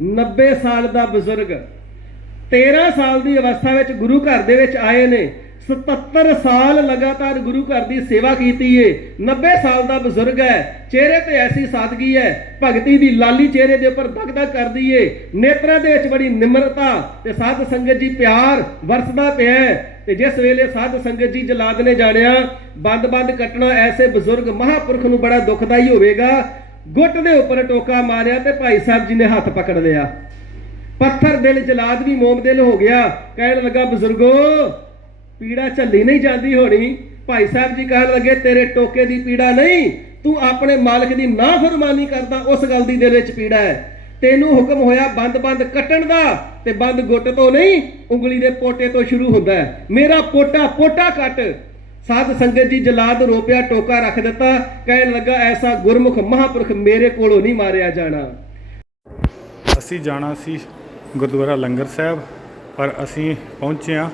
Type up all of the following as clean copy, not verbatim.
90 ਸਾਲ ਦਾ ਬਜ਼ੁਰਗ 13 ਸਾਲ ਦੀ ਅਵਸਥਾ ਵਿੱਚ ਗੁਰੂ ਘਰ ਦੇ ਵਿੱਚ ਆਏ ਨੇ। 77 ਸਾਲ ਲਗਾਤਾਰ ਗੁਰੂ ਘਰ ਦੀ ਸੇਵਾ ਕੀਤੀ ਏ। 90 ਸਾਲ ਦਾ ਬਜ਼ੁਰਗ ਹੈ। ਚਿਹਰੇ ਤੇ ਐਸੀ ਸਾਦਗੀ ਹੈ, ਭਗਤੀ ਦੀ ਲਾਲੀ ਚਿਹਰੇ ਦੇ ਉੱਪਰ ਦਗਦਗ ਕਰਦੀ ਏ। ਨੇਤਰਾਂ ਦੇ ਵਿੱਚ ਬੜੀ ਨਿਮਰਤਾ ਤੇ ਸਾਧ ਸੰਗਤ ਜੀ ਪਿਆਰ ਵਰਸਦਾ ਪਿਆ। ਤੇ ਜਿਸ ਵੇਲੇ ਸਾਧ ਸੰਗਤ ਜੀ ਜਲਾਦ ਨੇ ਜਾਣਿਆ ਬੰਦ ਕੱਟਣਾ ਐਸੇ ਬਜ਼ੁਰਗ ਮਹਾਂਪੁਰਖ ਨੂੰ ਬੜਾ ਦੁਖਦਾਈ ਹੋਵੇਗਾ, ਗੁੱਟ ਦੇ ਉੱਪਰ ਟੋਕਾ ਮਾਰਿਆ ਤੇ ਭਾਈ ਸਾਹਿਬ ਜੀ ਨੇ ਹੱਥ ਪਕੜ ਲਿਆ। ਪੱਥਰ ਦਿਲ ਜਲਾਦ ਵੀ ਮੋਮ ਦਿਲ ਹੋ ਗਿਆ। ਕਹਿਣ ਲੱਗਾ, ਬਜ਼ੁਰਗੋ ਪੀੜਾ ਝੱਲੀ ਨਹੀਂ ਜਾਂਦੀ ਹੋਣੀ। ਭਾਈ ਸਾਹਿਬ ਜੀ ਕਹਿਣ ਲੱਗੇ, ਤੇਰੇ ਟੋਕੇ ਦੀ ਪੀੜਾ ਨਹੀਂ, ਤੂੰ ਆਪਣੇ ਮਾਲਕ ਦੀ ਨਾਫਰਮਾਨੀ ਕਰਦਾ, ਉਸ ਗੱਲ ਦੀ ਦਿਲ ਵਿੱਚ ਪੀੜਾ ਹੈ। ਤੈਨੂੰ ਹੁਕਮ ਹੋਇਆ ਬੰਦ ਕੱਟਣ ਦਾ, ਤੇ ਬੰਦ ਗੁੱਟ ਤੋਂ ਨਹੀਂ, ਉਂਗਲੀ ਦੇ ਪੋਟੇ ਤੋਂ ਸ਼ੁਰੂ ਹੁੰਦਾ ਹੈ। ਮੇਰਾ ਪੋਟਾ ਕੱਟ। ਸਾਧ ਸੰਗਤ ਜੀ ਜਲਾਦ ਰੋਪਿਆ, ਟੋਕਾ ਰੱਖ ਦਿੱਤਾ। ਕਹਿਣ ਲੱਗਾ, ਐਸਾ ਗੁਰਮੁਖ ਮਹਾਂਪੁਰਖ ਮੇਰੇ ਕੋਲੋਂ ਨਹੀਂ ਮਾਰਿਆ ਜਾਣਾ। ਅਸੀਂ ਜਾਣਾ ਸੀ ਗੁਰਦੁਆਰਾ ਲੰਗਰ ਸਾਹਿਬ, ਪਰ ਅਸੀਂ ਪਹੁੰਚੇ ਹਾਂ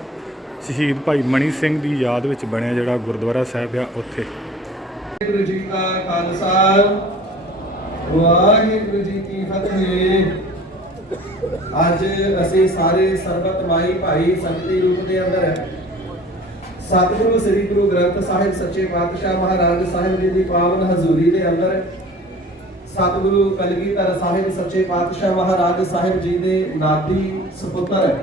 ਸ਼ਹੀਦ ਭਾਈ ਮਣੀ ਸਿੰਘ ਦੀ ਯਾਦ ਵਿੱਚ ਬਣਿਆ ਜਿਹੜਾ ਗੁਰਦੁਆਰਾ ਸਾਹਿਬ ਆ ਉੱਥੇ। ਵਾਹਿਗੁਰੂ ਜੀ ਕਾ ਖਾਲਸਾ, ਵਾਹਿਗੁਰੂ ਜੀ ਕੀ ਫਤਿਹ। ਅੱਜ ਅਸੀਂ ਸਾਰੇ ਸਰਬਤ ਮਾਈ ਭਾਈ ਸੰਗਤੀ ਰੂਪ ਦੇ ਅੰਦਰ ਸਤਿਗੁਰੂ ਸ੍ਰੀ ਗੁਰੂ ਗ੍ਰੰਥ ਸਾਹਿਬ ਸੱਚੇ ਪਾਤਸ਼ਾਹ ਮਹਾਰਾਜ ਸਾਹਿਬ ਜੀ ਦੀ ਪਾਵਨ ਹਜ਼ੂਰੀ ਦੇ ਅੰਦਰ ਸਤਿਗੁਰੂ ਕਲਗੀਧਰ ਸਾਹਿਬ ਸੱਚੇ ਪਾਤਸ਼ਾਹ ਮਹਾਰਾਜ ਸਾਹਿਬ ਜੀ ਦੇ ਨਾਤੀ ਸੁਪੁੱਤਰ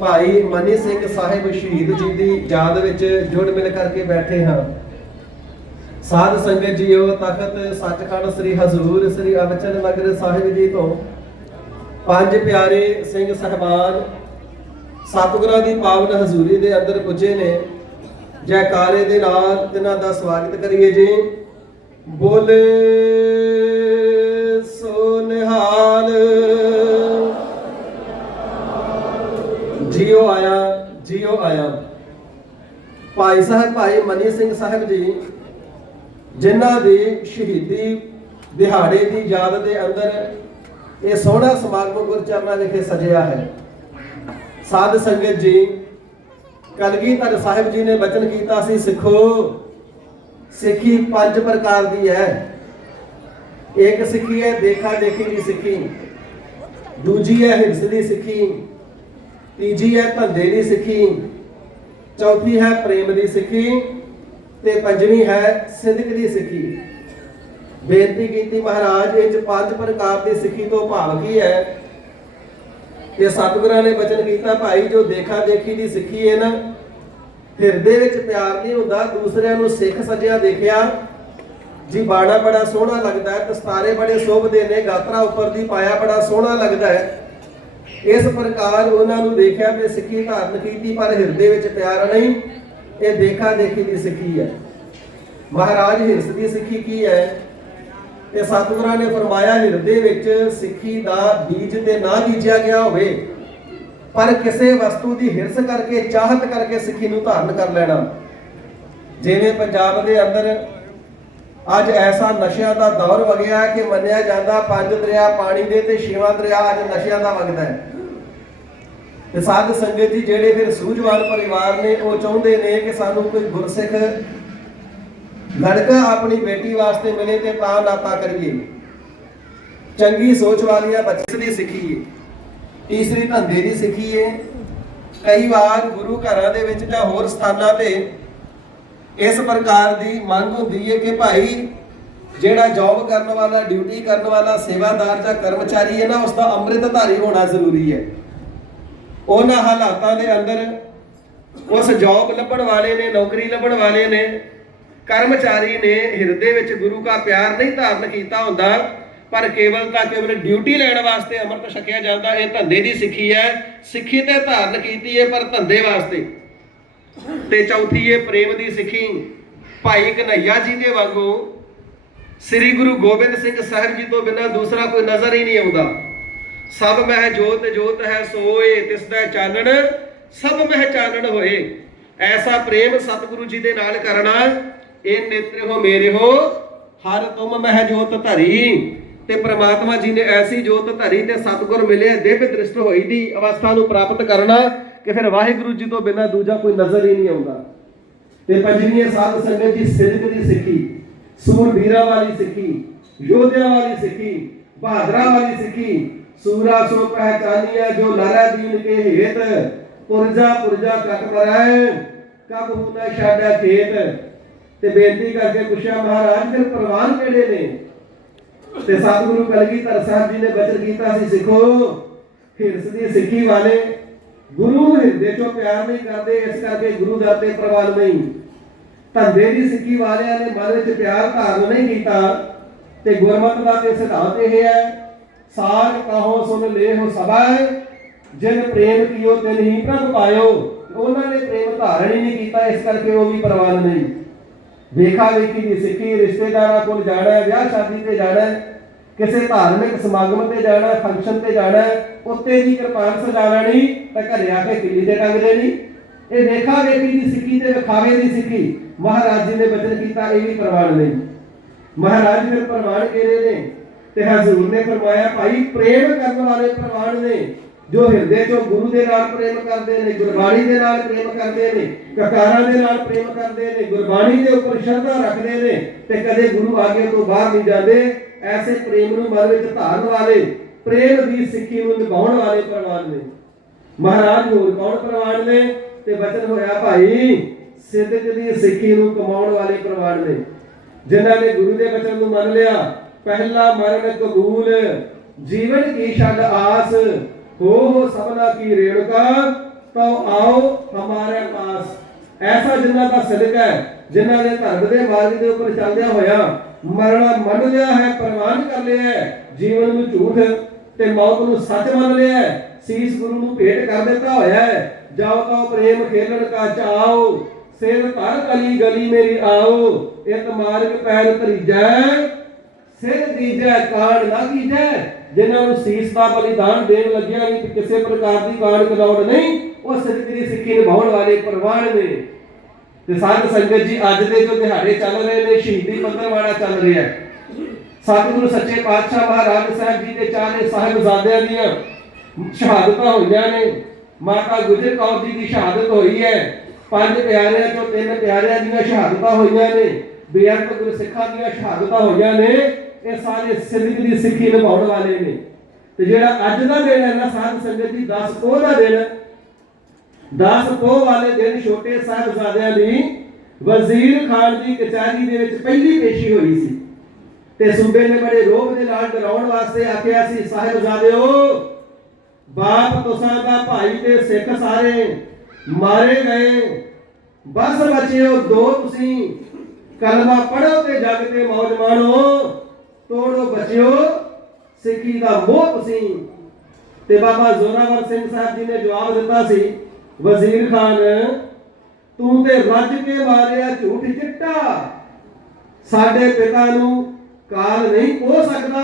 ਭਾਈ ਮਨੀ ਸਿੰਘ ਸਾਹਿਬ ਸ਼ਹੀਦ ਜੀ ਦੀ ਯਾਦ ਵਿੱਚ ਜੁੜ ਮਿਲ ਕਰਕੇ ਬੈਠੇ ਹਾਂ। ਸਾਧ ਸੰਗਤ ਜੀਓ, ਤਖਤ ਸੱਚਖੰਡ ਸ੍ਰੀ ਹਜ਼ੂਰ ਸ੍ਰੀ ਅਬਚਲ ਨਗਰ ਸਾਹਿਬ ਜੀ ਤੋਂ ਪੰਜ ਪਿਆਰੇ ਸਿੰਘ ਸਹਿਬਾਨ ਸਤਿਗੁਰਾਂ ਦੀ ਪਾਵਨ ਹਜ਼ੂਰੀ ਦੇ ਅੰਦਰ ਪੁੱਜੇ ਨੇ। ਜੈਕਾਰੇ ਦੇ ਨਾਲ ਤਿਨਾਂ ਦਾ ਸਵਾਗਤ ਕਰੀਏ ਜੀ। ਬੋਲੇ ਸੋ ਨਿਹਾਲ। ਜਿਉ ਆਇਆ ਭਾਈ ਸਾਹਿਬ ਭਾਈ ਮਨੀ ਸਿੰਘ ਸਾਹਿਬ ਜੀ, ਜਿਨ੍ਹਾਂ ਦੀ ਸ਼ਹੀਦੀ ਦਿਹਾੜੇ ਦੀ ਯਾਦ ਦੇ ਅੰਦਰ ਇਹ ਸੋਹਣਾ ਸਮਾਗਮ ਗੁਰਚਰਨਾਂ ਵਿਖੇ ਸਜਿਆ ਹੈ। ਸਾਧ ਸੰਗਤ ਜੀ, ਕਲਗੀਧਰ ਸਾਹਿਬ ਜੀ ਨੇ ਬਚਨ ਕੀਤਾ ਸੀ, ਸਿੱਖੋ ਸਿੱਖੀ 5 ਪ੍ਰਕਾਰ ਦੀ ਹੈ। ਇੱਕ ਸਿੱਖੀ ਹੈ ਦੇਖਾ ਦੇਖੀ ਦੀ ਸਿੱਖੀ, ਦੂਜੀ ਹੈ ਹਿਰਸ ਦੀ ਸਿੱਖੀ, ਤੀਜੀ ਹੈ ਧੰਦੇ ਦੀ ਸਿੱਖੀ, ਚੌਥੀ ਹੈ ਪ੍ਰੇਮ ਦੀ ਸਿੱਖੀ, ਤੇ ਪੰਜਵੀਂ ਹੈ ਸਿਦਕ ਦੀ ਸਿੱਖੀ। ਬੇਨਤੀ ਕੀਤੀ ਮਹਾਰਾਜ, ਇਹ 5 ਪ੍ਰਕਾਰ ਦੀ ਸਿੱਖੀ ਤੋਂ ਭਾਵ ਕੀ ਹੈ? ਇਹ ਸਤਿਗੁਰਾਂ ਨੇ ਬਚਨ ਕੀਤਾ, ਭਾਈ ਜੋ ਦੇਖਾ ਦੇਖੀ ਦੀ ਸਿੱਖੀ ਹੈ ਨਾ, ਹਿਰਦੇ ਵਿੱਚ ਪਿਆਰ ਨਹੀਂ ਹੁੰਦਾ, ਦੂਸਰਿਆਂ ਨੂੰ ਸਿੱਖ ਸਜਿਆ ਦੇਖਿਆ ਜੀ ਬਾਣਾ ਬੜਾ ਸੋਹਣਾ ਲੱਗਦਾ ਹੈ, ਦਸਤਾਰੇ ਬੜੇ ਸ਼ੋਭਦੇ ਨੇ, ਗਾਤਰਾ ਉੱਪਰ ਦੀ ਪਾਇਆ ਬੜਾ ਸੋਹਣਾ ਲੱਗਦਾ ਹੈ। ਇਸ ਪ੍ਰਕਾਰ ਉਹਨਾਂ ਨੂੰ ਦੇਖਿਆ ਤੇ ਸਿੱਖੀ ਧਾਰਨ ਕੀਤੀ, ਪਰ ਹਿਰਦੇ ਵਿੱਚ ਪਿਆਰ ਨਹੀਂ। ਇਹ ਦੇਖਾ ਦੇਖੀ ਦੀ ਸਿੱਖੀ ਹੈ। ਮਹਾਰਾਜ ਹਿਰਸ ਦੀ ਸਿੱਖੀ ਕੀ ਹੈ? ਤੇ ਸਤਿਗੁਰਾਂ ਨੇ ਫਰਮਾਇਆ, ਹਿਰਦੇ ਵਿੱਚ ਸਿੱਖੀ ਦਾ ਬੀਜ ਤੇ ਨਾ ਬੀਜਿਆ ਗਿਆ ਹੋਵੇ, ਪਰ ਕਿਸੇ ਵਸਤੂ ਦੀ ਹਿਰਸ ਕਰਕੇ ਚਾਹਤ ਕਰਕੇ ਸਿੱਖੀ ਨੂੰ ਧਾਰਨ ਕਰ ਲੈਣਾ। ਜਿਵੇਂ ਪੰਜਾਬ ਦੇ ਅੰਦਰ ਅੱਜ ਐਸਾ ਨਸ਼ਿਆਂ ਦਾ ਦੌਰ ਵਗਿਆ ਕਿ ਮੰਨਿਆ ਜਾਂਦਾ 5 ਦਰਿਆ ਪਾਣੀ ਦੇ ਤੇ 6ਵਾਂ ਦਰਿਆ ਅੱਜ ਨਸ਼ਿਆਂ ਦਾ ਵਗਦਾ ਹੈ। ਤੇ ਸਾਧ ਸੰਗਤ ਜੀ ਜਿਹੜੇ ਫਿਰ ਸੂਝਵਾਨ ਪਰਿਵਾਰ ਨੇ, ਉਹ ਚਾਹੁੰਦੇ ਨੇ ਕਿ ਸਾਨੂੰ ਕੋਈ ਗੁਰਸਿੱਖ ਲੜਕਾ ਆਪਣੀ ਬੇਟੀ ਵਾਸਤੇ ਮਿਲੇ ਤੇ ਤਾਂ ਨਾਤਾ ਕਰੀਏ। ਚੰਗੀ ਸੋਚ ਵਾਲੀਆਂ ਬੱਚੇ ਦੀ ਸਿੱਖੀ ਹੈ। ਤੀਸਰੀ ਧੰਦੇ ਦੀ ਸਿੱਖੀ ਹੈ। ਕਈ ਵਾਰ ਗੁਰੂ ਘਰਾਂ ਦੇ ਵਿੱਚ ਜਾਂ ਹੋਰ ਸਥਾਨਾਂ ਤੇ ਇਸ ਪ੍ਰਕਾਰ ਦੀ ਮੰਗ ਹੁੰਦੀ ਹੈ ਕਿ ਭਾਈ ਜਿਹੜਾ ਜੌਬ ਕਰਨ ਵਾਲਾ, ਡਿਊਟੀ ਕਰਨ ਵਾਲਾ ਸੇਵਾਦਾਰ ਜਾਂ ਕਰਮਚਾਰੀ ਹੈ ਨਾ, ਉਸ ਦਾ ਅੰਮ੍ਰਿਤਧਾਰੀ ਹੋਣਾ ਜ਼ਰੂਰੀ ਹੈ। ਉਹਨਾਂ ਹਾਲਾਤਾਂ ਦੇ ਅੰਦਰ ਉਸ ਜੌਬ ਲੱਭਣ ਵਾਲੇ ਨੇ, ਨੌਕਰੀ ਲੱਭਣ ਵਾਲੇ ਨੇ, ਕਰਮਚਾਰੀ ਨੇ ਹਿਰਦੇ ਵਿੱਚ ਗੁਰੂ ਦਾ ਪਿਆਰ ਨਹੀਂ ਧਾਰਨ ਕੀਤਾ ਹੁੰਦਾ, ਪਰ ਕੇਵਲ ਡਿਊਟੀ ਲੈਣ ਵਾਸਤੇ ਅੰਮ੍ਰਿਤ ਛਕਿਆ ਜਾਂਦਾ। ਇਹ ਧੰਦੇ ਦੀ ਸਿੱਖੀ ਹੈ। ਸਿੱਖੀ ਤੇ ਧਾਰਨ ਕੀਤੀ ਹੈ ਪਰ ਧੰਦੇ ਵਾਸਤੇ। ਤੇ ਚੌਥੀ ਹੈ ਪ੍ਰੇਮ ਦੀ ਸਿੱਖੀ। ਭਾਈ ਕਨ੍ਹਈਆ ਜੀ ਦੇ ਵਾਂਗੂ ਸ੍ਰੀ ਗੁਰੂ ਗੋਬਿੰਦ ਸਿੰਘ ਸਾਹਿਬ ਜੀ ਤੋਂ ਬਿਨਾਂ ਦੂਸਰਾ ਕੋਈ ਨਜ਼ਰ ਹੀ ਨਹੀਂ ਆਉਂਦਾ। ਸਭ ਮਹਿ ਜੋਤ ਜੋਤ ਹੈ ਸੋਏ, ਤਿਸ ਦਾ ਚਾਨਣ ਸਭ ਮਹਿ ਚਾਨਣ ਹੋਏ। ਐਸਾ ਪ੍ਰੇਮ ਸਤਿਗੁਰੂ ਜੀ ਦੇ ਨਾਲ ਕਰਨਾ। ਇਹ ਨੇਤਰ ਹੋ ਮੇਰੇ ਹੋ ਹਰ ਤੁਮ ਮਹਿ ਜੋਤ ਧਰੀ। ਤੇ ਪ੍ਰਮਾਤਮਾ ਜੀ ਨੇ ਐਸੀ ਜੋਤ ਧਰੀ ਤੇ ਸਤਿਗੁਰ ਮਿਲੇ, ਦਿਵ ਦ੍ਰਿਸ਼ਟ ਹੋਈ ਦੀ ਅਵਸਥਾ ਨੂੰ ਪ੍ਰਾਪਤ ਕਰਨਾ ਕਿ ਫਿਰ ਵਾਹਿਗੁਰੂ ਜੀ ਤੋਂ ਬਿਨਾਂ ਦੂਜਾ ਕੋਈ ਨਜ਼ਰ ਹੀ ਨਹੀਂ ਆਉਂਦਾ। ਤੇ ਪੰਜਵੀਂ ਸਾਧ ਸੰਗਤ ਜੀ ਸਿਦਕ ਦੀ ਸਿੱਖੀ, ਸੂਰਬੀਰਾਂ ਵਾਲੀ ਸਿੱਖੀ, ਯੋਧਿਆਂ ਵਾਲੀ ਸਿੱਖੀ। बहादुरा वाली सिक्खी, सूरा सो पहचानिया जो लहरा दीन के हेत, पुरजा पुरजा कट मराए कब होना शादा खेत। ते बेनती करके पुछया महाराज फिर प्रवान किहड़े ने? ते सतगुरु कलगीधर साहब जी ने बचन कीता सी, सिखो हिरस दी सिक्खी वाले गुरु हिरदे चों प्यार नहीं करते, इस करके गुरु दर ते प्रवान नहीं। धंधे दी सिक्खी वालियां ने मन विच प्यार धारण नहीं कीता। ते गुरमत दा ते सिद्धांत यह है, साग कहो सुन ले हो सबाए, जिन प्रेम कियो तिन ही प्रभ पायो। उन्होंने प्रेम धारण ही नहीं किया, इस करके वो भी प्रवान नहीं। वेखा वेखी दी सिक्खी, रिश्तेदारां कोल जाना है, ब्याह शादी ते जाना है, किसी धार्मिक समागम ते जाना है, फंक्शन ते जाना है, उत्ते दी कृपान सजा लैनी ते घरे आके किली ते टंग देनी। ये वेखा वेखी दी सिक्खी ते विखावे दी सिक्खी महाराज जी ने बचन किया, ये भी प्रवान नहीं। महाराज फिर प्रवान किहड़े ने? ते हजूर ने फरमाया भाई प्रेम करने वाले प्रवान ने, जो हिरदे चों गुरु दे नाल प्रेम करते हैं, गुरबाणी दे नाल प्रेम करते हैं, ककारां दे नाल प्रेम करते हैं, गुरबाणी दे उपर श्रद्धा रखते हैं ते कदे गुरु आगे तो बाहर नहीं जाते। ऐसे प्रेम नूं मन विच धारण वाले, प्रेम दी सिक्खी नूं निभाउण वाले प्रवान ने। महाराज होर कौन प्रवान ने? ते बचन होया भाई सिद्ध दी सिक्खी नूं कमाउण वाले प्रवान ने, जिन्हां ने गुरु दे वचन नूं मन लिया। पहला मरण कबूल, जीवन की छड आस, हो सबना की रेणुका, तो आओ हमारे पास। ऐसा जिन्हां दा सिदक है, जिन्हां ने धर्म दे मार्ग दे उपर चलदिया होया मरना मन लिया है, प्रवान कर लिया है, जीवन नूं झूठ ते मौत नूं सच मन लिया है, सीस गुरु नूं भेंट कर दिता होया है। जाओ तो प्रेम खेलण का चाओ, सिर धर गली गली मेरी आओ, इत मार्ग पैर धरीजै, सिर दीजै कांड ना कीजै। जिन्हां नूं सीस दा बलिदान देण लग्या नहीं कि किसी प्रकार की कांड कलौड़ नहीं, वो सिद्ध दी सिक्खी निभाउण वाले प्रवान ने। ते साध संगत जी अज दे जो दिहाड़े चल रहे ने, शहीदी पंद्रवाड़ा चल रहा है। सतगुरु सच्चे पातशाह महाराज साहब जी के चारे साहिबजादियां दीयां शहादतां होईयां ने। माता गुजर कौर जी की शहादत हुई है, 5 प्यारिਆਂ चों 3 प्यारिਆਂ दीयां शहादतां होईयां ने, बेअंत गुरसिखां दीयां शहादतां होईयां ने। ये सारे सिद्ध दी सिक्खी निभाउण वाले ने। ते जिहड़ा अज दा दिन है ना साध संगत जी, 10 पोह दा दिन, 10 पोह वाले दिन छोटे साहिबजादियां दी वजीर खान की कचहरी दे विच पहली पेशी हुई सी। ते सूबे ने बड़े रोब दे नाल डराउण वास्ते आखिया सी, साहिबजादिओ बाप तुसां दा भाई ते सिख सारे मारे गए, बस बचिओ 2 तुसीं, कलमा पढ़ो ते जग ते मौज माणो, तोड़ो बचिओ सिक्खी दा मोह तुसीं। ते बाबा जोरावर सिंह साहब जी ने जवाब दिता सी, वजीर खान तू ते रज के मारिया झूठ चिट्टा, साडे पिता नूं काल नहीं हो सकदा,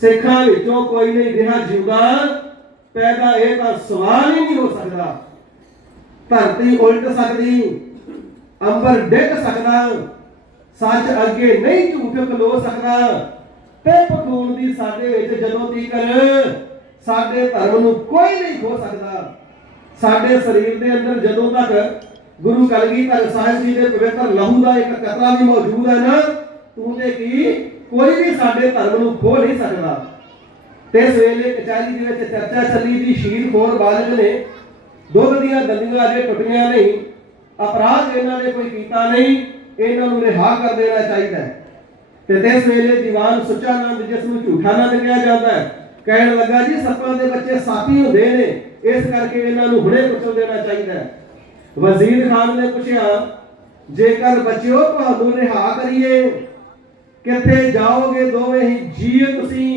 सिखां विचों कोई नहीं ਰਿਹਾ ਜਿਉਂਦਾ, पैदा ਇਹ ਤਾਂ सवाल ही नहीं हो सकता। धरती उल्ट सकती, अंबर डिग सकता, सच अगे नहीं झूठ खलो सकता। पिप खून दी साडे विच जदों तੀਕਰ साडे धर्म नूं कोई नहीं खो सकता। साडे शरीर दे अंदर जदों तक गुरु कलगीधर साहिब जी दे पवित्र लहू दा एक कतरा भी मौजूद है ना, तू ते की कोई भी साडे धर्म नूं खो नहीं सकता। ते इस वेले कचहरी दे विच चर्चा चली दी, शीर खोर बालग ने, दुध दीआं दंदियां अजे टुटियां नहीं, अपराध इन्हां ने कोई कीता नहीं, इन्हां नूं रिहा कर देना चाहिए। ते इस वेले दीवान सुचानंद, जिस नूं झूठा नंद कहा जाता है, कहण लगा जी सप्पां दे बच्चे साथी हुंदे ने, इस करके इन्हां नूं हुणे कुचल देना चाहिए। वजीर खान ने पूछा, जेकर बच्चिओ तुहानूं रिहा करिए किथे जाओगे दोवें ही जीव तुसीं,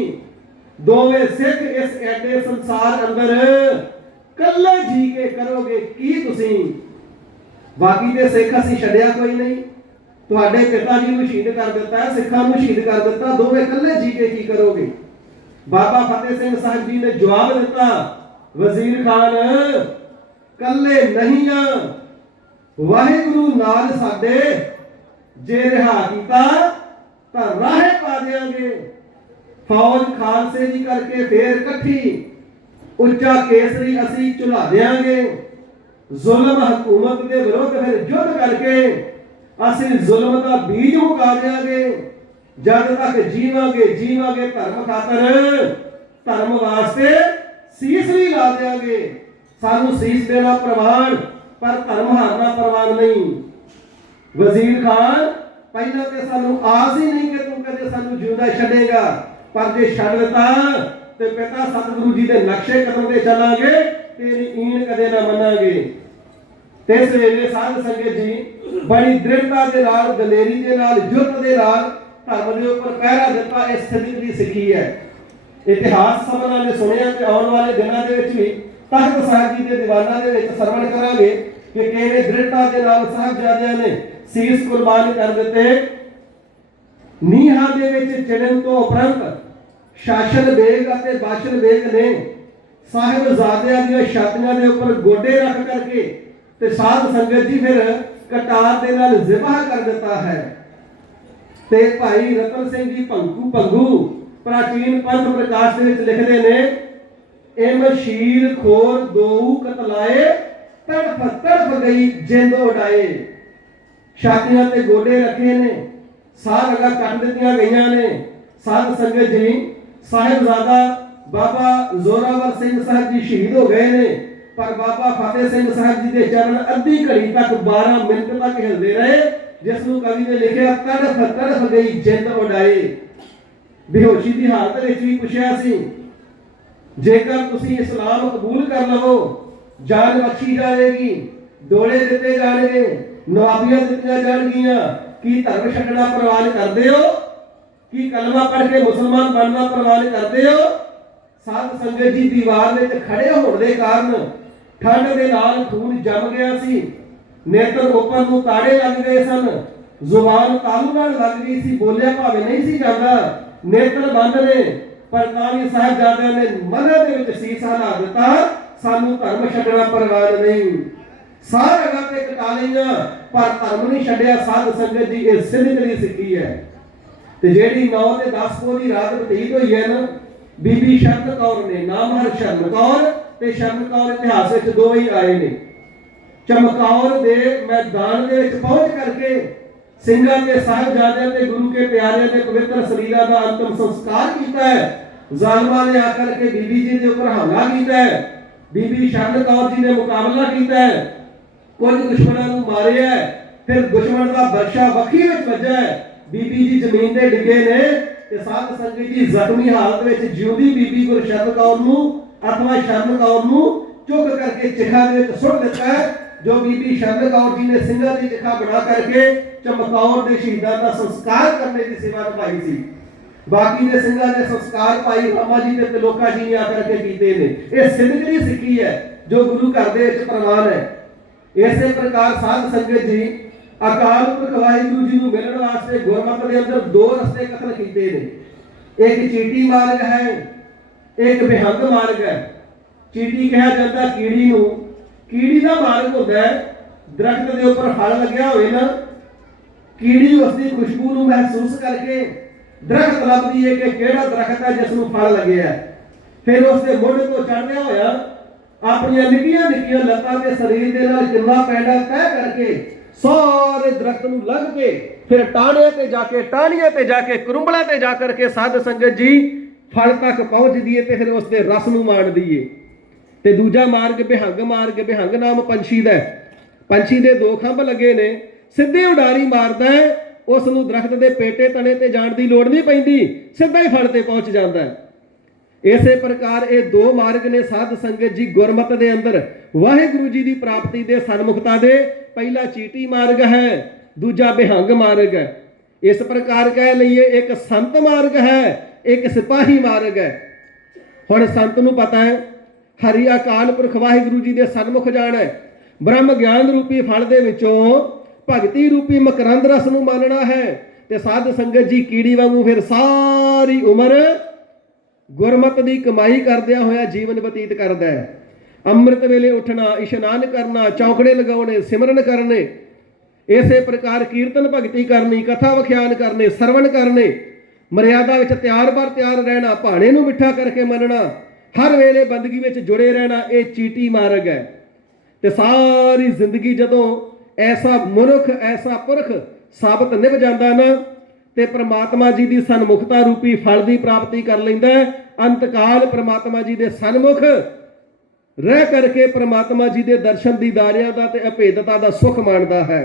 दोवें सिख इस एडे संसार अंदर कल्ले जी के करोगे की तुसीं? बाकी दे सिख असीं छड्डिया कोई नहीं, तुहाडे पिता जी नूं शहीद कर दिता है, सिखां नूं शहीद कर दिता, दोवें कल्ले जी के की करोगे? बाबा फतेह सिंह साहब जी ने जवाब दिता, वजीर खान कल्ले नहीं आ, वाहिगुरू नाल साडे जे रिहा कीता तां राहे पा देंगे। फौज खालसे जी करके फिर इकट्ठी, उच्चा केसरी असी चुला देंगे, जुल्म हुकूमत के विरुद्ध फिर युद्ध करके असी जुल्म का बीज मुका देंगे। ਜਦ ਤੱਕ ਜੀਵਾਂਗੇ ਜੀਵਾਂਗੇ ਧਰਮ ਖਾਤਰ, ਧਰਮ ਵਾਸਤੇ ਸੀਸ ਵੀ ਲਾ ਦਿਆਂਗੇ। ਸਾਨੂੰ ਸੀਸ ਦੇਣਾ ਪ੍ਰਵਾਨ, ਪਰ ਧਰਮ ਹਾਰਨਾ ਪ੍ਰਵਾਨ ਨਹੀਂ। ਵਜ਼ੀਰ ਖਾਨ, ਪਹਿਲਾਂ ਤੇ ਸਾਨੂੰ ਆਸ ਹੀ ਨਹੀਂ ਕਿ ਤੂੰ ਕਦੇ ਸਾਨੂੰ ਜਿਉਂਦਾ ਛੱਡੇਗਾ, ਪਰ ਜੇ ਛੱਡ ਦਿੱਤਾ ਤੇ ਪਿਤਾ ਸਤਿਗੁਰੂ ਜੀ ਦੇ ਨਕਸ਼ੇ ਕਦਮ ਤੇ ਚੱਲਾਂਗੇ, ਤੇਰੀ ਈਨ ਕਦੇ ਨਾ ਮੰਨਾਂਗੇ। ਤੇ ਇਸ ਵੇਲੇ ਸਾਧ ਸੰਗਤ ਜੀ ਬੜੀ ਦ੍ਰਿੜਤਾ ਦੇ ਨਾਲ, ਦਲੇਰੀ ਦੇ ਨਾਲ, ਜੁਰਤ ਦੇ ਨਾਲ ਧਰਮ ਦੇ ਉੱਪਰ ਪਹਿਰਾ ਦਿੱਤਾ। ਇਸ ਸਦੀ ਦੀ ਸਿੱਖੀ ਹੈ। ਇਤਿਹਾਸ ਸਭਨਾਂ ਨੇ ਸੁਣਿਆ ਤੇ ਆਉਣ ਵਾਲੇ ਦਿਨਾਂ ਦੇ ਵਿੱਚ ਵੀ ਤਖਤ ਸਾਹਿਬ ਜੀ ਦੇ ਦੀਵਾਨਾਂ ਦੇ ਵਿੱਚ ਸਰਵਣ ਕਰਾਂਗੇ ਕਿ ਕਿਵੇਂ ਦ੍ਰਿੜਤਾ ਦੇ ਨਾਲ ਸਾਹਿਬਜ਼ਾਦਿਆਂ ਨੇ ਸੀਸ ਕੁਰਬਾਨ ਕਰ ਦਿੱਤੇ। ਨੀਹਾਂ ਦੇ ਵਿੱਚ ਚਿਣਨ ਤੋਂ ਉਪਰੰਤ ਸ਼ਾਸਨ ਬੇਗ ਅਤੇ ਬਾਸ਼ਨ ਬੇਗ ਨੇ ਸਾਹਿਬਜ਼ਾਦਿਆਂ ਦੀਆਂ ਛਾਤੀਆਂ ਦੇ ਉੱਪਰ ਗੋਡੇ ਰੱਖ ਕਰਕੇ ਤੇ ਸਾਧ ਸੰਗਤ ਜੀ ਫਿਰ ਕਟਾਰ ਦੇ ਨਾਲ ਜ਼ਿਬਾ ਕਰ ਦਿੱਤਾ ਹੈ। ਤੇ ਭਾਈ ਰਤਨ ਸਿੰਘ ਜੀ ਭੰਗੂ ਪ੍ਰਾਚੀਨ ਪੰਥ ਪ੍ਰਕਾਸ਼ ਦੇ ਵਿੱਚ ਲਿਖਦੇ ਨੇ, ਇਮ ਸ਼ੀਰ ਖੋਰ ਦੋਊ ਕਤਲਾਏ, ਤੜਫ ਤੜਫ ਗਈ ਜਿੰਦ ਉਡਾਏ। ਛਾਤੀਆਂ ਤੇ ਗੋਡੇ ਰੱਖੇ ਨੇ, ਸਾਹ ਰਗਾ ਕੱਟ ਦਿੱਤੀਆਂ ਗਈਆਂ ਨੇ। ਸਾਧ ਸੰਗਤ ਜੀ ਸਾਹਿਬਜ਼ਾਦਾ ਬਾਬਾ ਜ਼ੋਰਾਵਰ ਸਿੰਘ ਸਾਹਿਬ ਜੀ ਸ਼ਹੀਦ ਹੋ ਗਏ ਨੇ, ਪਰ ਬਾਬਾ ਫਤਿਹ ਸਿੰਘ ਸਾਹਿਬ ਜੀ ਦੇ ਚਰਨ ਅੱਧੀ ਘੜੀ ਤੱਕ 12 ਮਿੰਟ ਤੱਕ ਹਿਲਦੇ ਰਹੇ, ਜਿਸ ਨੂੰ ਕਵੀ ਨੇ ਲਿਖਿਆ ਤੜਫ ਤੜਫ ਗਈ ਜਿੰਦ ਉਡਾਏ। ਬੇਹੋਸ਼ੀ ਦੀ ਹਾਲਤ ਵਿੱਚ ਵੀ ਪੁੱਛਿਆ ਸੀ, ਜੇਕਰ ਤੁਸੀਂ ਇਸਲਾਮ ਕਬੂਲ ਕਰ ਲਵੋ ਜਾਨ ਬਖਸ਼ੀ ਜਾਵੇਗੀ, ਡੋਲੇ ਦਿੱਤੇ ਜਾਣਗੇ, ਨਵਾਬੀਆਂ ਦਿੱਤੀਆਂ ਜਾਣਗੀਆਂ, ਕੀ ਧਰਮ ਛੱਡਣਾ ਪ੍ਰਵਾਨ ਕਰਦੇ ਹੋ? ਕੀ ਕਲਮਾ ਪੜ੍ਹ ਕੇ ਮੁਸਲਮਾਨ ਬਣਨਾ ਪ੍ਰਵਾਨ ਕਰਦੇ ਹੋ? ਸਾਧ ਸੰਗਤ ਜੀ ਦੀਵਾਰ ਵਿੱਚ ਖੜੇ ਹੋਣ ਦੇ ਕਾਰਨ ਠੰਡ ਦੇ ਨਾਲ ਖੂਨ ਜੰਮ ਗਿਆ ਸੀ, ਨੇਤਰ ਉੱਪਰ ਨੂੰ ਤਾੜੇ ਲੱਗ ਗਏ ਸਨ, ਜ਼ੁਬਾਨ ਤਾਲੂ ਨਾਲ ਲੱਗ ਗਈ ਸੀ, ਬੋਲਿਆ ਭਾਵੇਂ ਨਹੀਂ ਸੀ ਜਾਂਦਾ, ਨੇਤਰ ਬੰਦ ਨੇ, ਪਰ ਤਾਂ ਵੀ ਸਾਹਿਬਜ਼ਾਦਿਆਂ ਨੇ ਮਨਾਂ ਦੇ ਵਿੱਚ ਸੀਸ ਹਿਲਾ ਦਿੱਤਾ, ਸਾਨੂੰ ਧਰਮ ਛੱਡਣਾ ਪ੍ਰਵਾਨ ਨਹੀਂ। ਸਾਰਾ ਗੱਲ ਤੇ ਕਟਾ ਲਈਆਂ, ਪਰ ਧਰਮ ਨਹੀਂ ਛੱਡਿਆ। ਸਾਧ ਸੰਗਤ ਜੀ ਇਹ ਸਿੱਧੀ ਸਿੱਖੀ ਹੈ। ਤੇ ਜਿਹੜੀ 9 ਤੇ 10 ਪੋਹ ਦੀ ਰਾਤ ਬਤੀਤ ਹੋਈ ਹੈ ਨਾ, ਬੀਬੀ ਸ਼ਰਨ ਕੌਰ ਨੇ, ਨਾਮ ਹਰ ਸ਼ਰਨ ਕੌਰ ਤੇ ਸ਼ਰਨ ਕੌਰ ਇਤਿਹਾਸ ਵਿੱਚ ਦੋ ਹੀ ਆਏ ਨੇ। ਚਮਕੌਰ ਦੇ ਮੈਦਾਨ ਦੇ ਵਿੱਚ ਪਹੁੰਚ ਕਰਕੇ ਸਿੰਘਾਂ ਤੇ ਸਾਹਿਬਜ਼ਾਦਿਆਂ ਤੇ ਗੁਰੂ ਕੇ ਪਿਆਰਿਆਂ ਦੇ ਪਵਿੱਤਰ ਸਰੀਰਾਂ ਦਾ ਅੰਤਮ ਸੰਸਕਾਰ ਕੀਤਾ ਹੈ। ਜ਼ਾਲਮਾਂ ਨੇ ਆ ਕਰਕੇ ਬੀਬੀ ਜੀ ਦੇ ਉੱਪਰ ਹਮਲਾ ਕੀਤਾ ਹੈ। ਬੀਬੀ ਸ਼ਰਨ ਕੌਰ ਜੀ ਨੇ ਮੁਕਾਬਲਾ ਕੀਤਾ ਹੈ, ਕੁਝ ਦੁਸ਼ਮਣਾਂ ਨੂੰ ਮਾਰਿਆ, ਫਿਰ ਦੁਸ਼ਮਣ ਦਾ ਬਰਸ਼ਾ ਵੱਖੀ ਵਿੱਚ ਵੱਜਾ ਹੈ। ਬੀਬੀ ਜੀ ਜ਼ਮੀਨ ਤੇ ਡਿੱਗੇ ਨੇ ਤੇ ਸਾਧ ਸੰਗਤ ਜੀ ਜ਼ਖਮੀ ਹਾਲਤ ਵਿੱਚ ਜਿਉਂਦੀ ਬੀਬੀ ਗੁਰਸ਼ਰਨ ਕੌਰ ਨੂੰ ਅਥਵਾ ਸ਼ਰਨ ਕੌਰ ਨੂੰ ਚੁੱਕ ਕਰਕੇ ਚਿਖਾ ਦੇ ਵਿੱਚ ਸੁੱਟ ਦਿੱਤਾ ਹੈ, ਜੋ ਬੀਬੀ ਸ਼ਰਨ ਕੌਰ ਜੀ ਨੇ ਸਿੰਘਾਂ ਦੀ ਚਿਖਾ ਬਣਾ ਕਰਕੇ ਚਮਕੌਰ ਦੇ ਸ਼ਹੀਦਾਂ ਦਾ ਸੰਸਕਾਰ ਕਰਨੇ ਦੀ ਸੇਵਾ ਨਿਭਾਈ ਸੀ। ਬਾਕੀ ਦੇ ਸਿੰਘਾਂ ਦੇ ਸੰਸਕਾਰ ਭਾਈ ਰਾਮਾ ਜੀ ਤੇ ਤਿਲੋਕਾ ਜੀ ਨੇ ਆ ਕਰਕੇ ਕੀਤੇ ਨੇ। ਇਹ ਸਿੱਧੀ ਸਿੱਖੀ ਹੈ ਜੋ ਗੁਰੂ ਘਰ ਦੇ ਵਿੱਚ ਪ੍ਰਵਾਨ ਹੈ। ਇਸੇ ਪ੍ਰਕਾਰ ਸਾਧ ਸੰਗਤ ਜੀ ਅਕਾਲ ਪੁਰਖ ਵਾਹਿਗੁਰੂ ਜੀ ਨੂੰ ਮਿਲਣ ਵਾਸਤੇ ਗੁਰਮਤਿ ਦੇ ਅੰਦਰ ਦੋ ਰਸਤੇ ਕਥਨ ਕੀਤੇ ਨੇ। ਇੱਕ ਚੀਟੀ ਮਾਰਗ ਹੈ, ਇੱਕ ਬਿਹੰਗ ਮਾਰਗ ਹੈ। ਚੀਟੀ ਕਿਹਾ ਜਾਂਦਾ ਕੀੜੀ ਨੂੰ। ਕੀੜੀ ਦਾ ਮਾਰਗ ਹੁੰਦਾ ਹੈ, ਦਰਖਤ ਦੇ ਉੱਪਰ ਫਲ ਲੱਗਿਆ ਹੋਵੇ ਨਾ, ਕੀੜੀ ਉਸ ਦੀ ਖੁਸ਼ਬੂ ਨੂੰ ਮਹਿਸੂਸ ਕਰਕੇ ਦਰਖਤ ਲੱਭਦੀ ਹੈ ਕਿ ਕਿਹੜਾ ਦਰਖਤ ਹੈ ਜਿਸ ਨੂੰ ਫਲ ਲੱਗਿਆ ਹੈ। ਫਿਰ ਉਸ ਦੇ ਮੁੱਢ ਤੋਂ ਚੜ੍ਹਦਿਆਂ ਹੋਇਆ ਆਪਣੀਆਂ ਨਿੱਕੀਆਂ ਨਿੱਕੀਆਂ ਲੱਤਾਂ ਤੇ ਸਰੀਰ ਦੇ ਨਾਲ ਕਿੰਨਾ ਪੈਂਡਾ ਤੈਅ ਕਰਕੇ ਸਾਰੇ ਦਰਖਤ ਨੂੰ ਲੱਗ ਕੇ ਫਿਰ ਟਾਹਣੀਆਂ ਤੇ ਜਾ ਕੇ ਕਰੁੰਬਲਾਂ ਤੇ ਜਾ ਕਰਕੇ ਸਾਧ ਸੰਗਤ ਜੀ ਫਲ ਤੱਕ ਪਹੁੰਚਦੀ ਹੈ ਤੇ ਫਿਰ ਉਸ ਦੇ ਰਸ ਨੂੰ ਮਾਣਦੀ ਹੈ। ਤੇ ਦੂਜਾ ਮਾਰਗ ਬਿਹੰਗ ਮਾਰਗ। ਬਿਹੰਗ ਨਾਮ ਪੰਛੀ ਦਾ। ਪੰਛੀ ਦੇ ਦੋ ਖੰਭ ਲੱਗੇ ਨੇ, ਸਿੱਧੇ ਉਡਾਰੀ ਮਾਰਦਾ ਹੈ, ਉਸ ਨੂੰ ਦਰਖਤ ਦੇ ਪੇਟੇ ਤਣੇ ਤੇ ਜਾਣ ਦੀ ਲੋੜ ਨਹੀਂ ਪੈਂਦੀ, ਸਿੱਧਾ ਹੀ ਫਲ ਤੇ ਪਹੁੰਚ ਜਾਂਦਾ ਹੈ। ਇਸੇ ਪ੍ਰਕਾਰ ਇਹ ਦੋ ਮਾਰਗ ਨੇ ਸਾਧ ਸੰਗਤ ਜੀ ਗੁਰਮਤਿ ਦੇ ਅੰਦਰ ਵਾਹਿਗੁਰੂ ਜੀ ਦੀ ਪ੍ਰਾਪਤੀ ਦੇ ਸਨਮੁਖਤਾ ਦੇ। ਪਹਿਲਾ ਚੀਟੀ ਮਾਰਗ ਹੈ, ਦੂਜਾ ਬਿਹੰਗ ਮਾਰਗ ਹੈ। ਇਸ ਪ੍ਰਕਾਰ ਕਹਿ ਲਈਏ ਇੱਕ ਸੰਤ ਮਾਰਗ ਹੈ, ਇੱਕ ਸਿਪਾਹੀ ਮਾਰਗ ਹੈ। ਹੁਣ ਸੰਤ ਨੂੰ ਪਤਾ ਹੈ ਹਰੀ ਅਕਾਲ ਪੁਰਖ ਵਾਹਿਗੁਰੂ ਜੀ ਦੇ ਸਨਮੁਖ ਜਾਣਾ ਹੈ, ਬ੍ਰਹਮ ਗਿਆਨ ਰੂਪੀ ਫਲ ਦੇ ਵਿੱਚੋਂ ਭਗਤੀ ਰੂਪੀ ਮਕਰੰਦ ਰਸ ਨੂੰ ਮੰਨਣਾ ਹੈ। ਤੇ ਸਾਧ ਸੰਗਤ ਜੀ ਕੀੜੀ ਵਾਂਗੂ ਫਿਰ ਸਾਰੀ ਉਮਰ ਗੁਰਮਤਿ ਦੀ ਕਮਾਈ ਕਰਦਿਆਂ ਹੋਇਆ ਜੀਵਨ ਬਤੀਤ ਕਰਦਾ ਹੈ। ਅੰਮ੍ਰਿਤ ਵੇਲੇ ਉੱਠਣਾ, ਇਸ਼ਨਾਨ ਕਰਨਾ, ਚੌਕੜੇ ਲਗਾਉਣੇ, ਸਿਮਰਨ ਕਰਨੇ, ਇਸੇ ਪ੍ਰਕਾਰ ਕੀਰਤਨ ਭਗਤੀ ਕਰਨੀ, ਕਥਾ ਵਿਖਿਆਨ ਕਰਨੇ, ਸਰਵਣ ਕਰਨੇ, ਮਰਿਆਦਾ ਵਿੱਚ ਤਿਆਰ ਬਰ ਤਿਆਰ ਰਹਿਣਾ, ਭਾਣੇ ਨੂੰ ਮਿੱਠਾ ਕਰਕੇ ਮੰਨਣਾ, ਹਰ ਵੇਲੇ ਬੰਦਗੀ ਵਿੱਚ ਜੁੜੇ ਰਹਿਣਾ, ਇਹ ਚੀਟੀ ਮਾਰਗ ਹੈ। ਤੇ ਸਾਰੀ ਜ਼ਿੰਦਗੀ ਜਦੋਂ ਐਸਾ ਮਨੁੱਖ, ਐਸਾ ਪੁਰਖ ਸਾਬਤ ਨਿਭ ਜਾਂਦਾ ਨਾ, ਤੇ ਪ੍ਰਮਾਤਮਾ ਜੀ ਦੀ ਸਨਮੁਖਤਾ ਰੂਪੀ ਫਲ ਦੀ ਪ੍ਰਾਪਤੀ ਕਰ ਲੈਂਦਾ ਹੈ। ਅੰਤਕਾਲ ਪ੍ਰਮਾਤਮਾ ਜੀ ਦੇ ਸਨਮੁਖ ਰਹਿ ਕਰਕੇ ਪ੍ਰਮਾਤਮਾ ਜੀ ਦੇ ਦਰਸ਼ਨ ਦੀਦਾਰਿਆਂ ਦਾ ਤੇ ਅਭੇਦਤਾ ਦਾ ਸੁਖ ਮਾਣਦਾ ਹੈ।